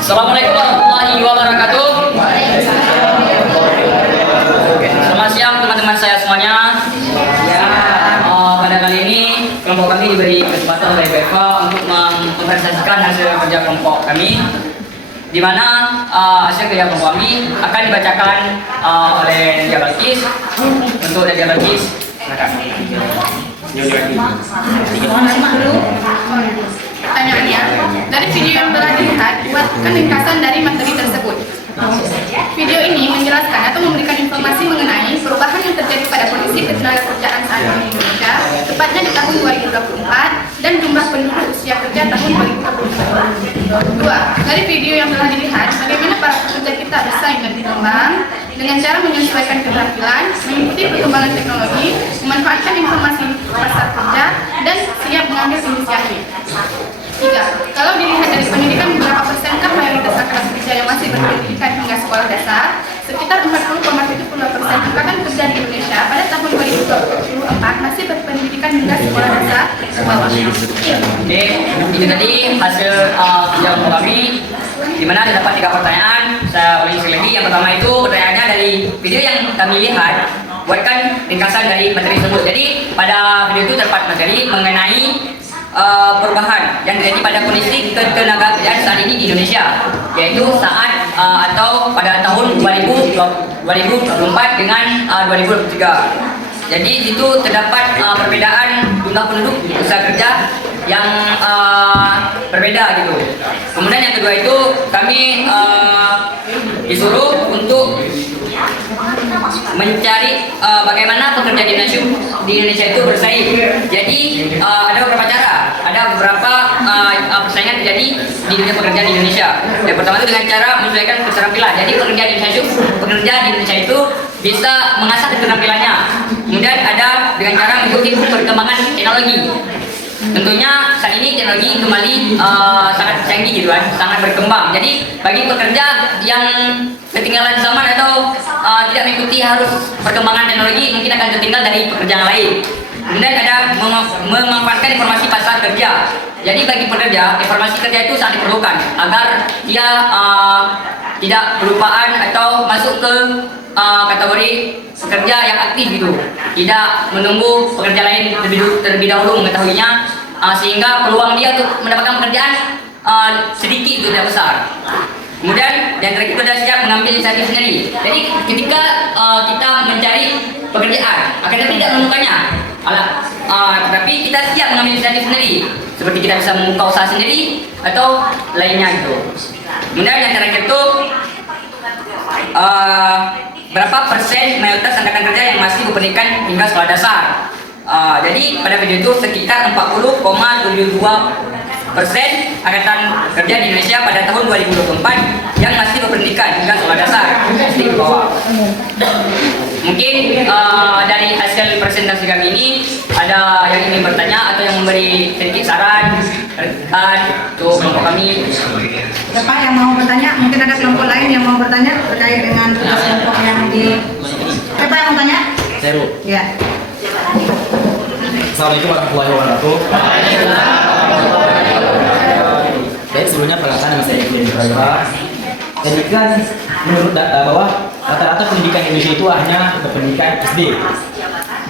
Assalamualaikum warahmatullahi wabarakatuh. Selamat siang teman-teman saya semuanya. Pada kali ini kelompok kami diberi kesempatan oleh BFK untuk mempresentasikan hasil kerja kelompok kami, di mana hasil kerja kelompok kami akan dibacakan oleh Nadia Balkis. Untuk Nadia Balkis, silakan. Pertanyaannya, dari video yang telah dilihat, buatkan ringkasan dari materi tersebut. Video ini menjelaskan atau memberikan informasi mengenai perubahan yang terjadi pada kondisi ketenagakerjaan saat ini di Indonesia, tepatnya di tahun 2024, dan jumlah penduduk usia kerja tahun 2024. 2. Dari video yang telah dilihat, bagaimana para pekerja kita bersaing dan berkembang dengan cara menyesuaikan keterampilan, mengikuti perkembangan teknologi, memanfaatkan informasi pasar kerja, dan siap mengambil inisiatif. 3. Kalau dilihat dari pendidikan, berapa persenkah mayoritas kelas kerja yang masih berpendidikan hingga sekolah dasar? Sekitar 40,72% angkatan kerja di Indonesia pada tahun 2024 masih berpendidikan hingga sekolah dasar ke bawah. Oke, itu tadi hasil kerja kelompok kami, di mana terdapat 3 pertanyaan. Saya ulangi sekali lagi. Yang pertama itu pertanyaannya dari video yang kami lihat, buatkan ringkasan dari materi tersebut. Jadi pada video itu terdapat materi mengenai perubahan yang terjadi pada kondisi ketenagakerjaan saat ini di Indonesia, yaitu saat atau pada tahun 2024 dengan 2023. Jadi itu terdapat perbedaan jumlah penduduk usaha kerja yang berbeda gitu. Kemudian yang kedua itu kami disuruh untuk mencari bagaimana pekerja di Indonesia itu bersaing. Jadi ada beberapa cara, ada beberapa persaingan terjadi di dunia pekerjaan di Indonesia. Yang pertama itu dengan cara menyesuaikan keterampilan. Jadi pekerja di Indonesia itu bisa mengasah keterampilannya. Kemudian ada dengan cara mengikuti perkembangan teknologi. Tentunya saat ini teknologi kembali sangat canggih gitu kan, sangat berkembang. Jadi bagi pekerja yang ketinggalan zaman atau tidak mengikuti harus perkembangan teknologi, mungkin akan tertinggal dari pekerjaan lain. Kemudian ada memanfaatkan informasi pasar kerja. Jadi bagi pekerja, informasi kerja itu sangat diperlukan agar dia tidak kelupaan atau masuk ke kategori pekerja yang aktif gitu, tidak menunggu pekerja lain terlebih dahulu mengetahuinya, sehingga peluang dia untuk mendapatkan pekerjaan sedikit itu tidak besar. Kemudian yang terakhir itu adalah siap mengambil inisiatif sendiri. Jadi ketika kita mencari pekerjaan, akan tetapi tidak menemukannya, tetapi kita siap mengambil inisiatif sendiri, seperti kita bisa membuka usaha sendiri atau lainnya gitu. Kemudian yang terakhir itu berapa persen mayoritas angkatan kerja yang masih berpendidikan hingga sekolah dasar. Jadi pada video itu sekitar 40,72% angkatan kerja di Indonesia pada tahun 2024 yang masih berpendidikan hingga sekolah dasar di bawah. Mungkin dari hasil presentasi kami ini ada yang ingin bertanya atau yang memberi sedikit saran untuk kelompok kami. Siapa yang mau bertanya? Mungkin ada kelompok lain yang mau bertanya terkait dengan tugas kelompok yang di. Siapa yang mau tanya? Seru. Ya. Assalamualaikum warahmatullahi wabarakatuh. Jadi sebelumnya perkenalkan nama saya Iqbal Ibrahim. Jadi kan menurut data bahwa rata-rata pendidikan Indonesia itu hanya berpendidikan SD.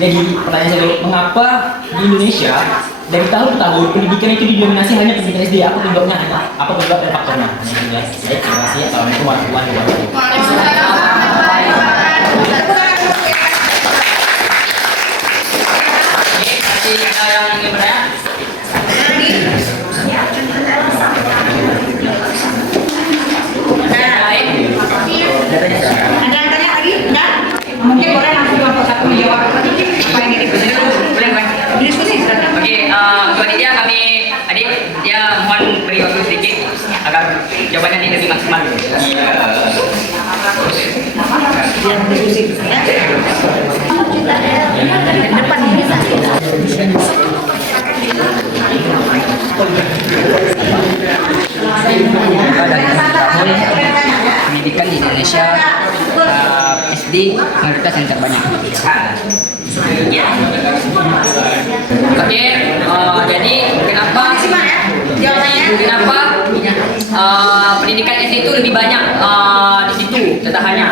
Jadi pertanyaan saya, mengapa di Indonesia dari tahun ke tahun pendidikan itu didominasi hanya pendidikan SD? Apa penyebabnya? Apa penyebab dan faktornya? Baik, terima kasih. Assalamualaikum warahmatullahi wabarakatuh. Ada yang ingin bertanya? Ada yang tanya lagi? Enggak? Mungkin boleh langsung kelompok satu menjawab apa yang didiskusi dulu. Boleh. Diskusi silakan. Oke, untuk dia kami adik dia mohon beri waktu sedikit agar jawabannya ini lebih maksimal. Yang diskusi. Depan ini. Pendidikan di Indonesia SD mayoritas yang terbanyak. Oke, jadi kenapa pendidikan SD itu lebih banyak di situ catatannya.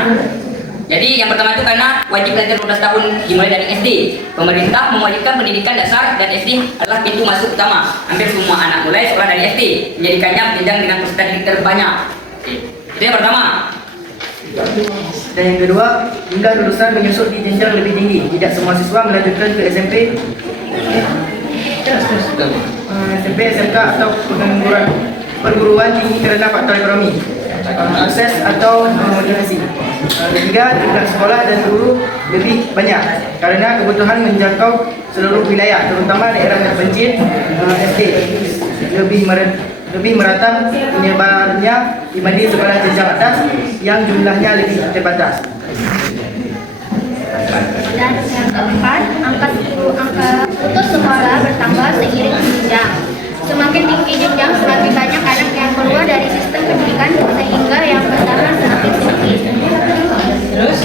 Jadi yang pertama itu karena wajib belajar 12 tahun dimulai dari SD. Pemerintah mewajibkan pendidikan dasar dan SD adalah pintu masuk utama. Hampir semua anak mulai sekolah dari SD, menjadikannya jenjang dengan peserta didik terbanyak. Itu yang pertama. Dan yang kedua, hingga lulusan menyusut di jenjang lebih tinggi. Tidak semua siswa melanjutkan ke SMP, SMK atau perguruan tinggi karena faktor ekonomi, akses atau motivasi. Ketiga, jumlah sekolah dan guru lebih banyak karena kebutuhan menjangkau seluruh wilayah, terutama daerah terpencil. SD lebih merata penyebarannya dibanding sekolah jenjang atas yang jumlahnya lebih terbatas. Dan yang keempat, angka putus sekolah bertambah seiring jenjang. Semakin tinggi jenjang, semakin banyak anak yang keluar dari sistem pendidikan sehingga yang bertahan semakin sedikit. Terus?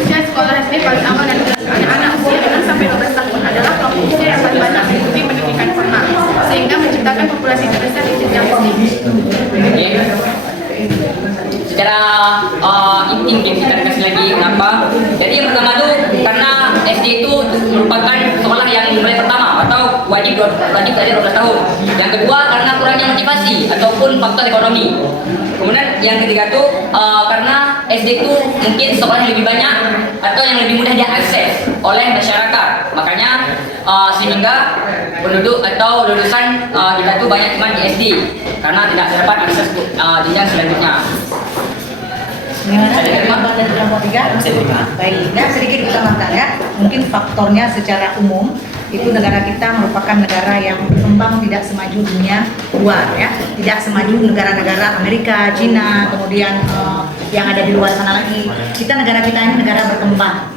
Usia sekolah SD paling awal dan anak-anak usia 6 sampai 12 tahun adalah kelompok usia yang paling banyak mengikuti pendidikan formal, sehingga menciptakan populasi terbesar di jenjang SD. Secara intim kita kasih lagi kenapa? Jadi yang pertama tuh karena SD itu merupakan sekolah yang mulai pertama atau wajib belajar 12 tahun. Yang kedua karena kurangnya motivasi ataupun faktor ekonomi. Kemudian yang ketiga tuh karena SD itu mungkin sekolah yang lebih banyak atau yang lebih mudah diakses oleh masyarakat. Makanya sehingga penduduk atau lulusan kita tuh banyak cuma di SD karena tidak dapat akses jenjang selanjutnya. Gimana? Tambah dari kelompok 3? Baik, dan sedikit kita tambahkan ya. Mungkin faktornya secara umum itu negara kita merupakan negara yang berkembang tidak semaju dunia luar ya, tidak semaju negara-negara Amerika, Cina, kemudian yang ada di luar sana lagi. Negara kita ini negara berkembang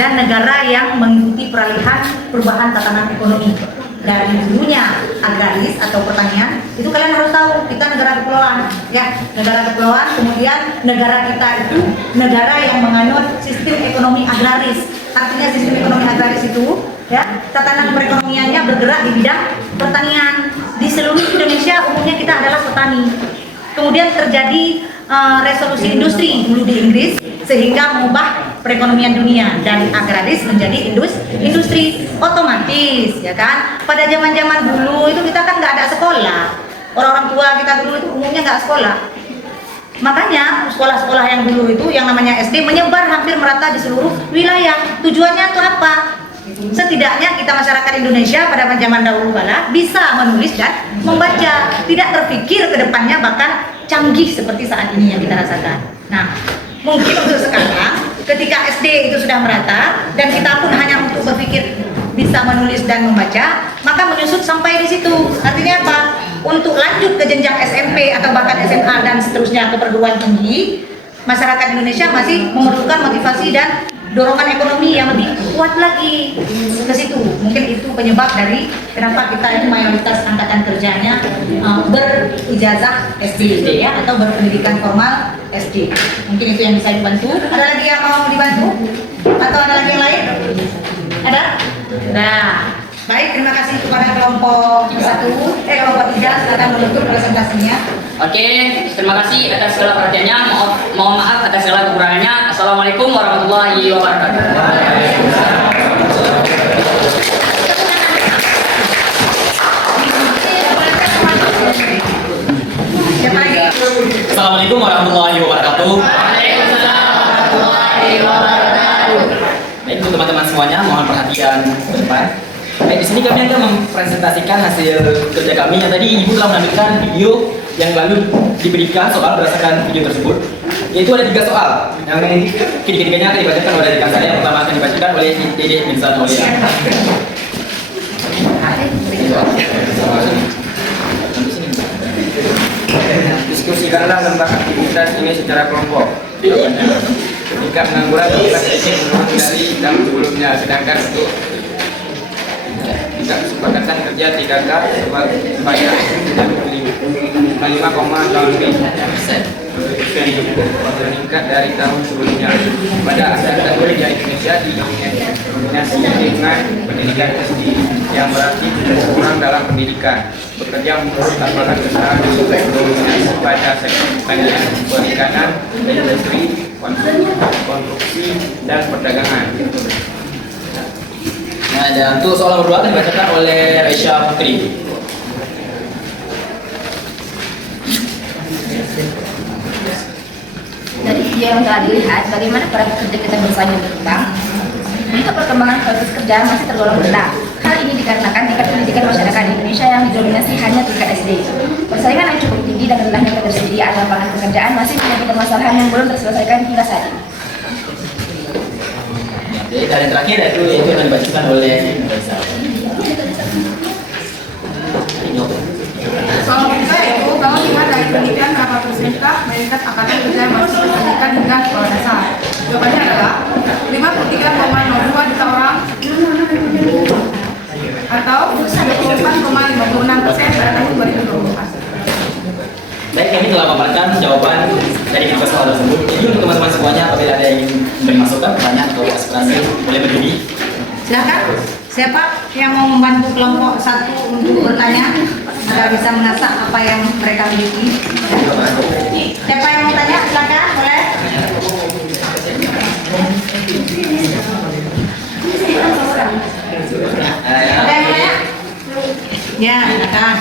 dan negara yang mengikuti peralihan perubahan tatanan ekonomi dari dulunya agraris atau pertanian. Itu kalian harus tahu, kita negara kepulauan ya, negara kepulauan. Kemudian negara kita itu negara yang menganut sistem ekonomi agraris. Artinya sistem ekonomi agraris itu ya, tatanan perekonomiannya bergerak di bidang pertanian. Di seluruh Indonesia umumnya kita adalah petani. Kemudian terjadi revolusi industri dulu di Inggris sehingga mengubah perekonomian dunia dari agraris menjadi industri. Otomatis ya kan, pada zaman-zaman dulu itu kita kan nggak ada sekolah, orang-orang tua kita dulu itu umumnya nggak sekolah. Makanya sekolah-sekolah yang dulu itu yang namanya SD menyebar hampir merata di seluruh wilayah. Tujuannya itu apa? Setidaknya kita masyarakat Indonesia pada zaman dahulu kala bisa menulis dan membaca, tidak terpikir ke depannya bahkan canggih seperti saat ini yang kita rasakan. Nah, mungkin untuk sekarang ketika SD itu sudah merata dan kita pun hanya untuk berpikir bisa menulis dan membaca, maka menyusut sampai di situ. Artinya apa? Untuk lanjut ke jenjang SMP atau bahkan SMA dan seterusnya ke perguruan tinggi, masyarakat Indonesia masih memerlukan motivasi dan dorongan ekonomi yang lebih kuat lagi ke situ. Mungkin itu penyebab dari kenapa kita ini mayoritas angkatan kerjanya berijazah SD ya, atau berpendidikan formal SD. Mungkin itu yang bisa dibantu. Ada lagi yang mau dibantu? Atau ada lagi yang lain? Ada? Nah, baik, terima kasih kepada kelompok 3. Silakan menutup presentasinya. Oke, terima kasih atas segala perhatiannya. Mohon maaf atas segala kekurangannya. Assalamualaikum warahmatullahi wabarakatuh. Siapa lagi? Assalamualaikum warahmatullahi wabarakatuh. Baik, untuk teman-teman semuanya, mohon perhatian ke depan. Baik, di sini kami akan mempresentasikan hasil kerja kami yang tadi Ibu telah menampilkan video yang lalu diberikan soal berdasarkan video tersebut. Yaitu ada 3 soal. Yang ini ketiga-tiganya akan dibacakan oleh rekan saya. Yang pertama akan dibacakan oleh Dede Mirzan Aulia. Diskusikanlah tentang aktivitas ini secara kelompok. Tingkat pengangguran aktivitas ini menurun dari tahun sebelumnya, sedangkan untuk tingkat kesepakatan kerja 3K sebanyak 5,2%. cukup meningkat dari tahun sebelumnya. Pada aspek kerja Indonesia didominasi dengan pendidikan SD, yang berarti tidak kurang dalam pendidikan. Bekerja menurut lapangan usaha didominasi pada sektor perikanan, industri, konstruksi, dan perdagangan. Nah, dan untuk soal nomor 2 akan dibacakan oleh Resya Putri. Dari video yang telah dilihat, bagaimana para pekerja kita bersaing berkembang. Untuk perkembangan kualitas kerja masih tergolong rendah. Hal ini dikarenakan tingkat pendidikan masyarakat di Indonesia yang didominasi hanya tingkat SD. Persaingan yang cukup tinggi dan rendahnya ketersediaan lapangan pekerjaan masih menjadi permasalahan yang belum terselesaikan hingga saat ini. Oke, dan yang terakhir yaitu akan dibacakan oleh Reza. Soal kedua itu bahwa tingkat dari pendidikan berapa persenkah meningkat angkatan kerja masuk pendidikan hingga sekolah dasar. Jawabannya adalah 53,02 juta orang atau 24,56% pada tahun 2024. Baik, kami telah memaparkan jawaban dari kedua soal tersebut. Jadi untuk teman-teman semuanya, apabila ada yang ingin memberi masukan, pertanyaan atau aspirasi, boleh berdiri. Silakan. Siapa yang mau membantu kelompok 1 untuk bertanya agar bisa mengasah apa yang mereka miliki? Siapa yang mau tanya? Silakan, boleh. Ada yang mau tanya? Ya, silakan.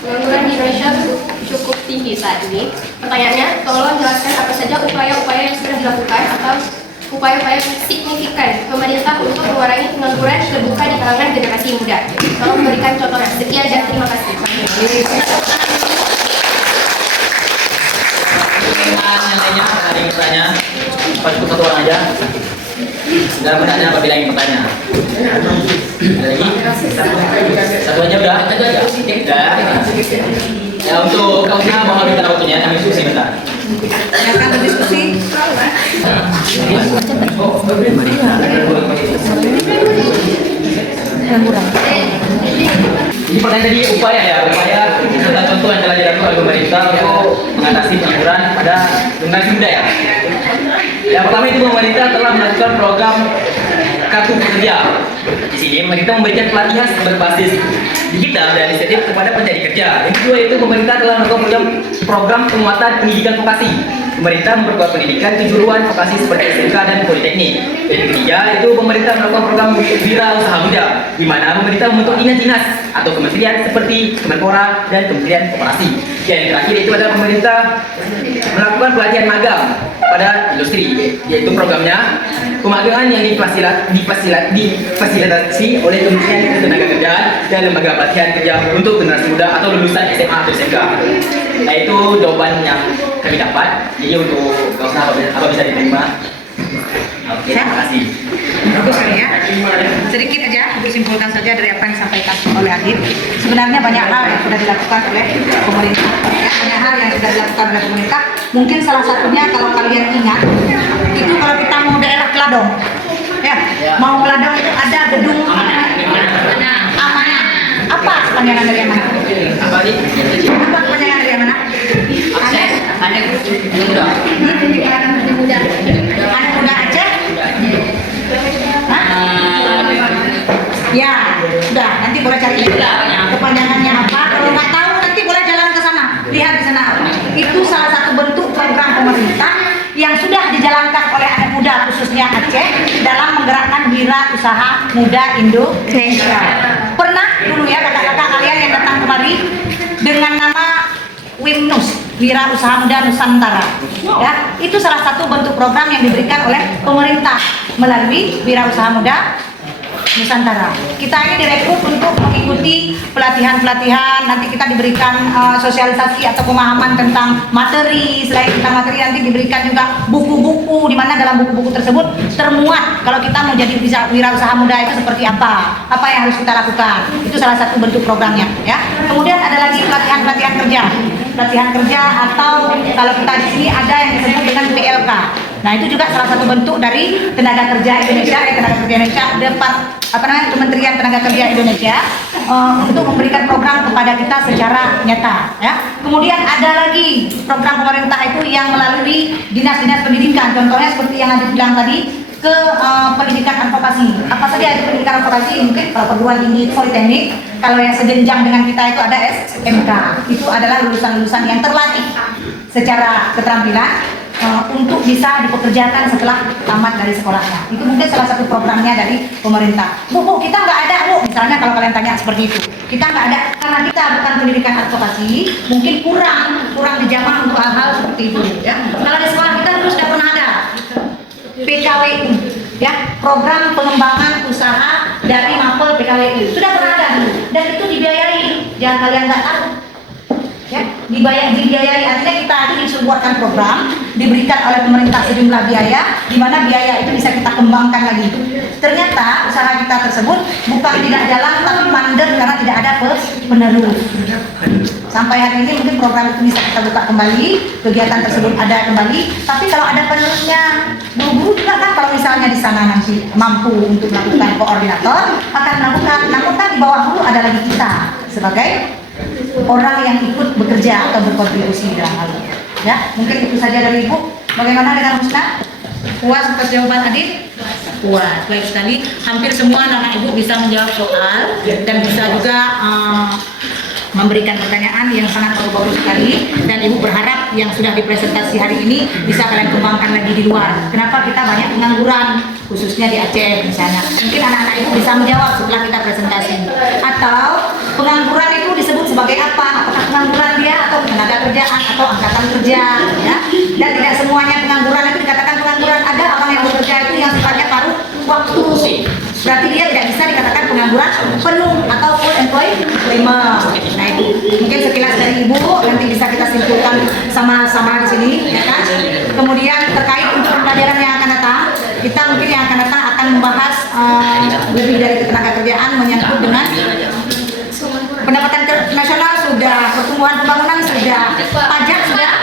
Pengangguran di Indonesia cukup tinggi saat ini. Pertanyaannya, tolong jelaskan apa saja upaya-upaya yang sudah dilakukan atau upaya-upaya signifikan pemerintah untuk mengurangi pengangguran terbuka di kalangan generasi muda. Tolong berikan contohnya. Sekian dan terima kasih. Yang lainnya, ada yang bertanya? Apa cukup satu orang aja? Sudah bertanya apabila ingin bertanya. Ada lagi? Satu aja udah? Satu aja? Udah. Ya, untuk kamu mohon minta waktunya, kami diskusi bentar. Silakan berdiskusi. Ini pertanyaan tadi upaya serta contoh yang telah dilakukan oleh pemerintah untuk mengatasi pengangguran pada generasi muda ya. Yang pertama itu pemerintah telah melakukan program kartu pekerja. Di sini pemerintah memberikan pelatihan berbasis digital dan insentif kepada pencari kerja. Yang kedua itu pemerintah telah melakukan program penguatan pendidikan vokasi. Pemerintah memperkuat pendidikan kejuruan vokasi seperti SMK dan politeknik. Dan yang ketiga itu pemerintah melakukan program wira usaha muda, di mana pemerintah membentuk dinas-dinas atau kementerian seperti Kemenpora dan Kementerian Koperasi. Dan yang terakhir itu adalah pemerintah melakukan pelatihan magang pada industri, yaitu programnya pemagangan yang difasilitasi oleh Kementerian Ketenagakerjaan dan lembaga pelatihan kerja untuk generasi muda atau lulusan SMA atau SMK. Nah, itu jawaban yang kami dapat. Jadi untuk apa bisa diterima. Oke, terima kasih. Bagus sekali ya. Sedikit aja, untuk simpulkan saja dari apa yang disampaikan oleh Adit. Sebenarnya banyak hal yang sudah dilakukan oleh pemerintah. Ya, banyak hal yang sudah dilakukan oleh pemerintah. Mungkin salah satunya kalau kalian ingat, itu kalau kita mau daerah Keladong, ya, mau Keladong itu ada gedung Amanah. Apa kepanjangan dari Amanah? Apa nih? Apa kepanjangan dari Amanah? Anak muda Aceh? Hah? Ya, sudah. Nanti boleh cari kepanjangannya apa. Kalau nggak tahu nanti boleh jalan ke sana, lihat di sana. Itu salah satu bentuk program pemerintah yang sudah dijalankan oleh anak muda khususnya Aceh dalam menggerakkan wira usaha muda Indonesia. Pernah dulu ya kakak-kakak kalian yang datang kemari dengan nama WIMNUS, Wira Usaha Muda Nusantara. Ya, itu salah satu bentuk program yang diberikan oleh pemerintah melalui Wira Usaha Muda Nusantara. Kita ini direkrut untuk mengikuti pelatihan-pelatihan. Nanti kita diberikan sosialisasi atau pemahaman tentang materi. Selain tentang materi, nanti diberikan juga buku-buku, di mana dalam buku-buku tersebut termuat kalau kita mau jadi wira usaha muda itu seperti apa yang harus kita lakukan. Itu salah satu bentuk programnya. Ya. Kemudian ada lagi pelatihan kerja atau kalau kita di sini ada yang disebut dengan PLK. Nah itu juga salah satu bentuk dari tenaga kerja Indonesia, Kementerian Tenaga Kerja Indonesia untuk memberikan program kepada kita secara nyata. Ya. Kemudian ada lagi program pemerintah itu yang melalui dinas-dinas pendidikan. Contohnya seperti yang Anda bilang tadi ke pendidikan advokasi. Apa saja itu pendidikan advokasi? Mungkin kalau perguruan tinggi politeknik, kalau yang sejenjang dengan kita itu ada SMK. Itu adalah lulusan-lulusan yang terlatih secara keterampilan untuk bisa dipekerjakan setelah tamat dari sekolahnya. Itu mungkin salah satu programnya dari pemerintah. Bu, kita nggak ada, Bu. Misalnya kalau kalian tanya seperti itu, kita nggak ada karena kita bukan pendidikan advokasi, mungkin kurang dijamah untuk hal-hal seperti itu. Ya. Kalau di sekolah kita terus tidak pernah ada PKWU, ya, program pengembangan usaha dari Mapel PKWU sudah pernah ada dan itu dibiayai. Jangan kalian nggak tahu. Ya, dibiayai, artinya kita itu disuguhkan program, diberikan oleh pemerintah sejumlah biaya, di mana biaya itu bisa kita kembangkan lagi. Ternyata usaha kita tersebut bukan tidak jalan, tapi mandek karena tidak ada penerus. Sampai hari ini mungkin program itu bisa kita buka kembali, kegiatan tersebut ada kembali, tapi kalau ada penerusnya, guru-guru juga kan kalau misalnya di sana nanti mampu untuk melakukan koordinator, akan melakukan, namun kan di bawah guru ada lagi kita sebagai orang yang ikut bekerja atau berkontribusi dalam hal ini. Ya, mungkin itu saja dari Ibu. Bagaimana dengan Husna? Puas atas jawaban Adit? Puas, baik sekali. Hampir semua anak Ibu bisa menjawab soal dan bisa juga memberikan pertanyaan yang sangat bagus sekali, dan Ibu berharap yang sudah dipresentasi hari ini bisa kalian kembangkan lagi di luar. Kenapa kita banyak pengangguran, khususnya di Aceh misalnya. Mungkin anak-anak Ibu bisa menjawab setelah kita presentasi. Atau pengangguran itu disebut sebagai apa? Apakah pengangguran dia atau tenaga kerjaan atau angkatan kerja, ya? Dan tidak semuanya pengangguran itu dikatakan pengangguran. Ada orang yang bekerja itu yang sifatnya paruh waktu. Berarti dia tidak bisa dikatakan pengangguran penuh atau full employment. Nah itu mungkin sekilas dari Ibu, nanti bisa kita simpulkan sama-sama di sini, ya kan? Kemudian terkait untuk pembelajaran yang akan datang, kita mungkin yang akan datang akan membahas lebih dari ketenagakerjaan menyangkut dengan pendapatan nasional sudah, pertumbuhan pembangunan sudah, pajak sudah,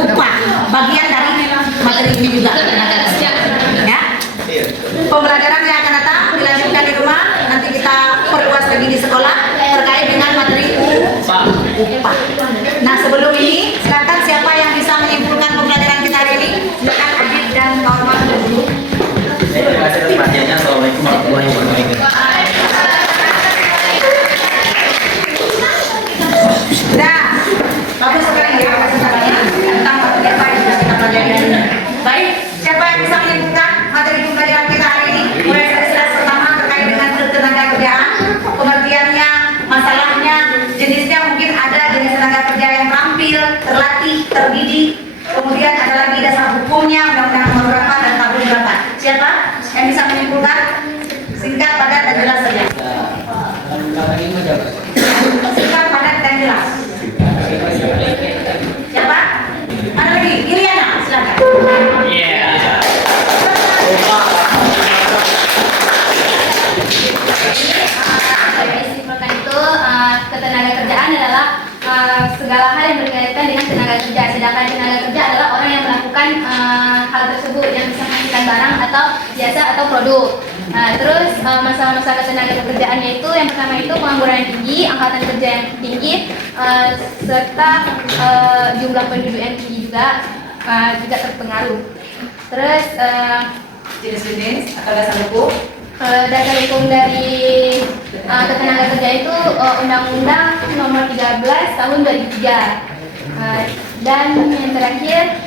upah bagian dari materi ini juga ketenagakerjaan. Ya. Pembelajaran yang akan datang dilanjutkan di rumah, nanti kita perluas lagi di sekolah terkait dengan materi upah. Nah sebelum ini silakan siapa yang bisa menyimpulkan pembelajaran kita hari ini, silakan Adit dan kawan-kawan dulu. Terima kasih atas perhatiannya. Assalamualaikum warahmatullahi wabarakatuh. Sudah bagus sekali ya presentasinya tentang materi apa yang sudah kita pelajari hari ini. Baik, siapa yang bisa menyimpulkan materi pembelajaran kita hari ini? Mulai dari kelas pertama terkait dengan tenaga kerjaan, pengertiannya, masalahnya, jenisnya, mungkin ada jenis tenaga kerja yang terampil, terlatih, terdidik. Kemudian ada lagi dasar hukumnya, undang-undang nomor berapa dan tabel berapa. Siapa yang bisa menyimpulkan? Singkat, padat, dan jelas saja. Singkat, padat, dan jelas. Siapa? Ada lagi? Iliana, silakan. Simpulkan itu ketenaga kerjaan adalah segala hal yang berkaitan dengan tenaga kerja. Sedangkan tenaga kerja adalah orang yang melakukan hal tersebut yang bisa menghasilkan barang atau jasa atau produk. Nah, terus masalah-masalah ketenaga kerjaannya itu yang pertama itu pengangguran yang tinggi, angkatan kerja yang tinggi, serta jumlah penduduk yang tinggi juga terpengaruh. Terus Jenis-jenis atau dasar hukum? dasar hukum dari ketenaga kerja itu Undang-Undang Nomor 13 Tahun 2003. Dan yang terakhir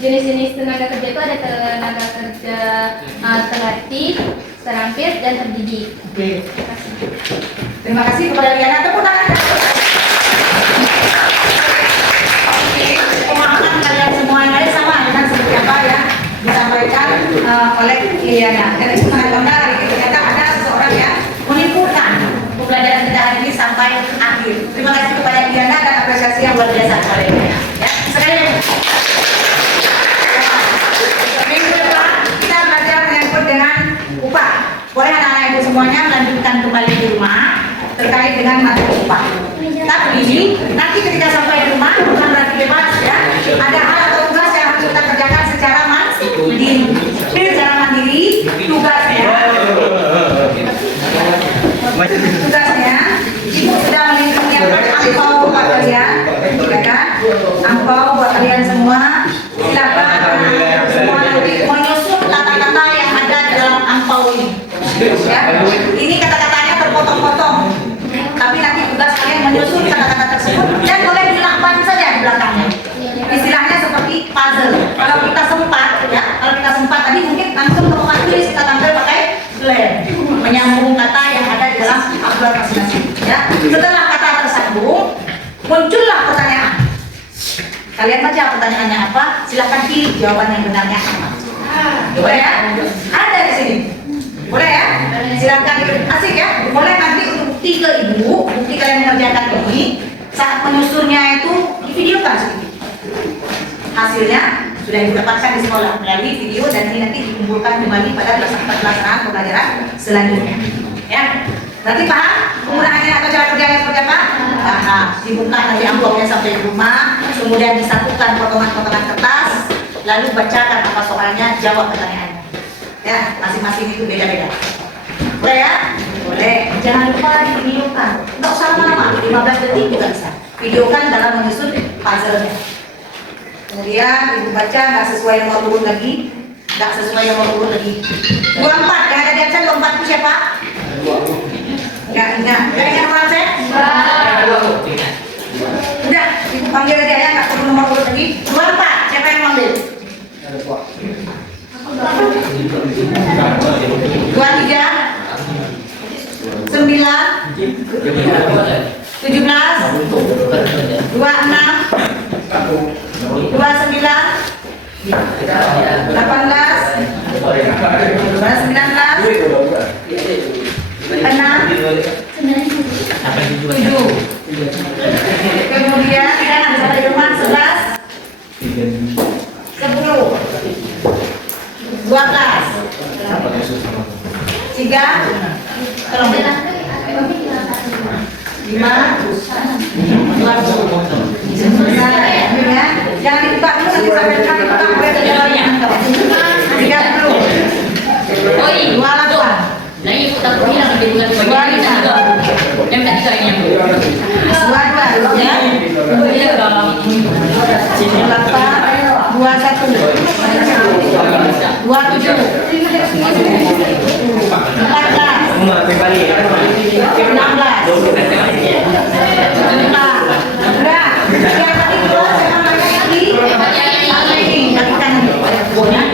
jenis-jenis tenaga kerja itu ada tenaga kerja terlatih, terampil, dan terdidik. Oke. Terima kasih kepada Liana. Tepuk tangan. Oke, pemahaman kalian semua yang ada sama dengan seperti apa ya disampaikan oleh Liana. Dan itu sangat bangga hari ini ternyata ada seseorang yang menyimpulkan pembelajaran kita hari ini sampai akhir. Terima kasih kepada Liana dan apresiasi yang luar biasa kepada Liana. Ya, sekali lagi. Minggu depan kita belajar menyangkut dengan upah. Boleh anak-anak ibu semuanya melanjutkan kembali di rumah terkait dengan materi upah. Tapi nanti ketika sampai di rumah bukan berarti bebas angpau buat kalian semua. Silakan semua nanti menyusun kata-kata yang ada dalam angpau ini. Ya, ini kata-katanya terpotong-potong. Tapi nanti tugas kalian menyusun kata-kata tersebut dan boleh dilakban saja di belakangnya. Istilahnya seperti puzzle. Kalau kita sempat, ya, kalau kita sempat tadi mungkin langsung ke papan tulis kita tampil pakai blend, menyambung kata yang ada di dalam akbar masing-masing. Ya, setelah kata tersambung, muncullah pertanyaan. Kalian baca pertanyaannya apa? Silahkan pilih jawaban yang benarnya apa. Boleh ya? Ada di sini. Boleh ya? Silakan, asik ya. Boleh nanti untuk bukti ke ibu, bukti kalian mengerjakan ini saat menyusunnya itu divideokan sedikit. Hasilnya sudah didapatkan di sekolah melalui video dan ini nanti dikumpulkan kembali pada pelaksanaan pembelajaran selanjutnya. Ya, berarti paham penggunaannya atau cara kerjanya seperti apa? Nah, dibuka nanti amplopnya sampai di rumah, kemudian disatukan potongan-potongan kertas, lalu bacakan apa soalnya, jawab pertanyaannya. Ya, masing-masing itu beda-beda. Boleh ya? Boleh. Jangan lupa divideokan. Nggak usah lama-lama, 15 detik juga bisa. Videokan dalam menyusun puzzle-nya. Kemudian ibu baca nggak sesuai nomor urut lagi, nggak sesuai nomor urut lagi. 24 yang ada di atas 24 itu siapa? Nggak ingat. Nggak ingat orang saya? Udah, ibu panggil aja ya, nggak perlu nomor urut lagi. 24 siapa yang manggil? 23 9 17 26 29 18 19 6 7 kemudian kita nanti sampai di rumah 11 10 12 3 tolong 5 ya. Jangan dibuka dulu nanti sampai kami buka mulai dari jalannya. 30 28 Nah ibu tak bilang di bulan bagian ini juga. Yang tadi saya yang 22 ya. 27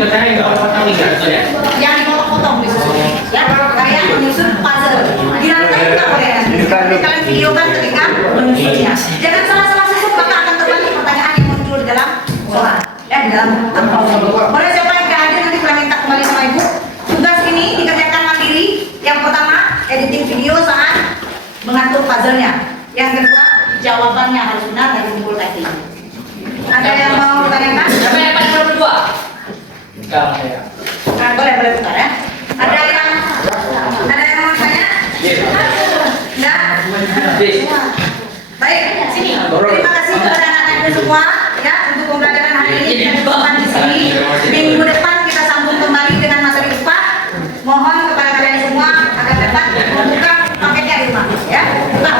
14 yang dipotong-potong ya, kayak menyusun puzzle. Dirantai nggak boleh nanti kalian videokan ketika menyusunnya. Jangan salah-salah susun maka akan terbalik pertanyaan yang muncul di dalam soal ya, di dalam angpau. Boleh siapa yang nggak hadir nanti kita minta kembali sama ibu. Tugas ini dikerjakan mandiri. Yang pertama editing video saat mengatur puzzle-nya. Yang kedua jawabannya harus benar dan dikumpul tadi. Ada yang mau bertanyakan? Siapa yang paling berdua? Sekarang saya. Nah, boleh putar ya. Ada yang mau tanya? Ya. Baik, sini. Terima kasih kepada anak-anak semua ya untuk pembelajaran hari ini kita cukupkan di sini. Minggu depan kita sambung kembali dengan materi IPA. Mohon kepada kalian semua agar dapat membuka paketnya di rumah ya. Buka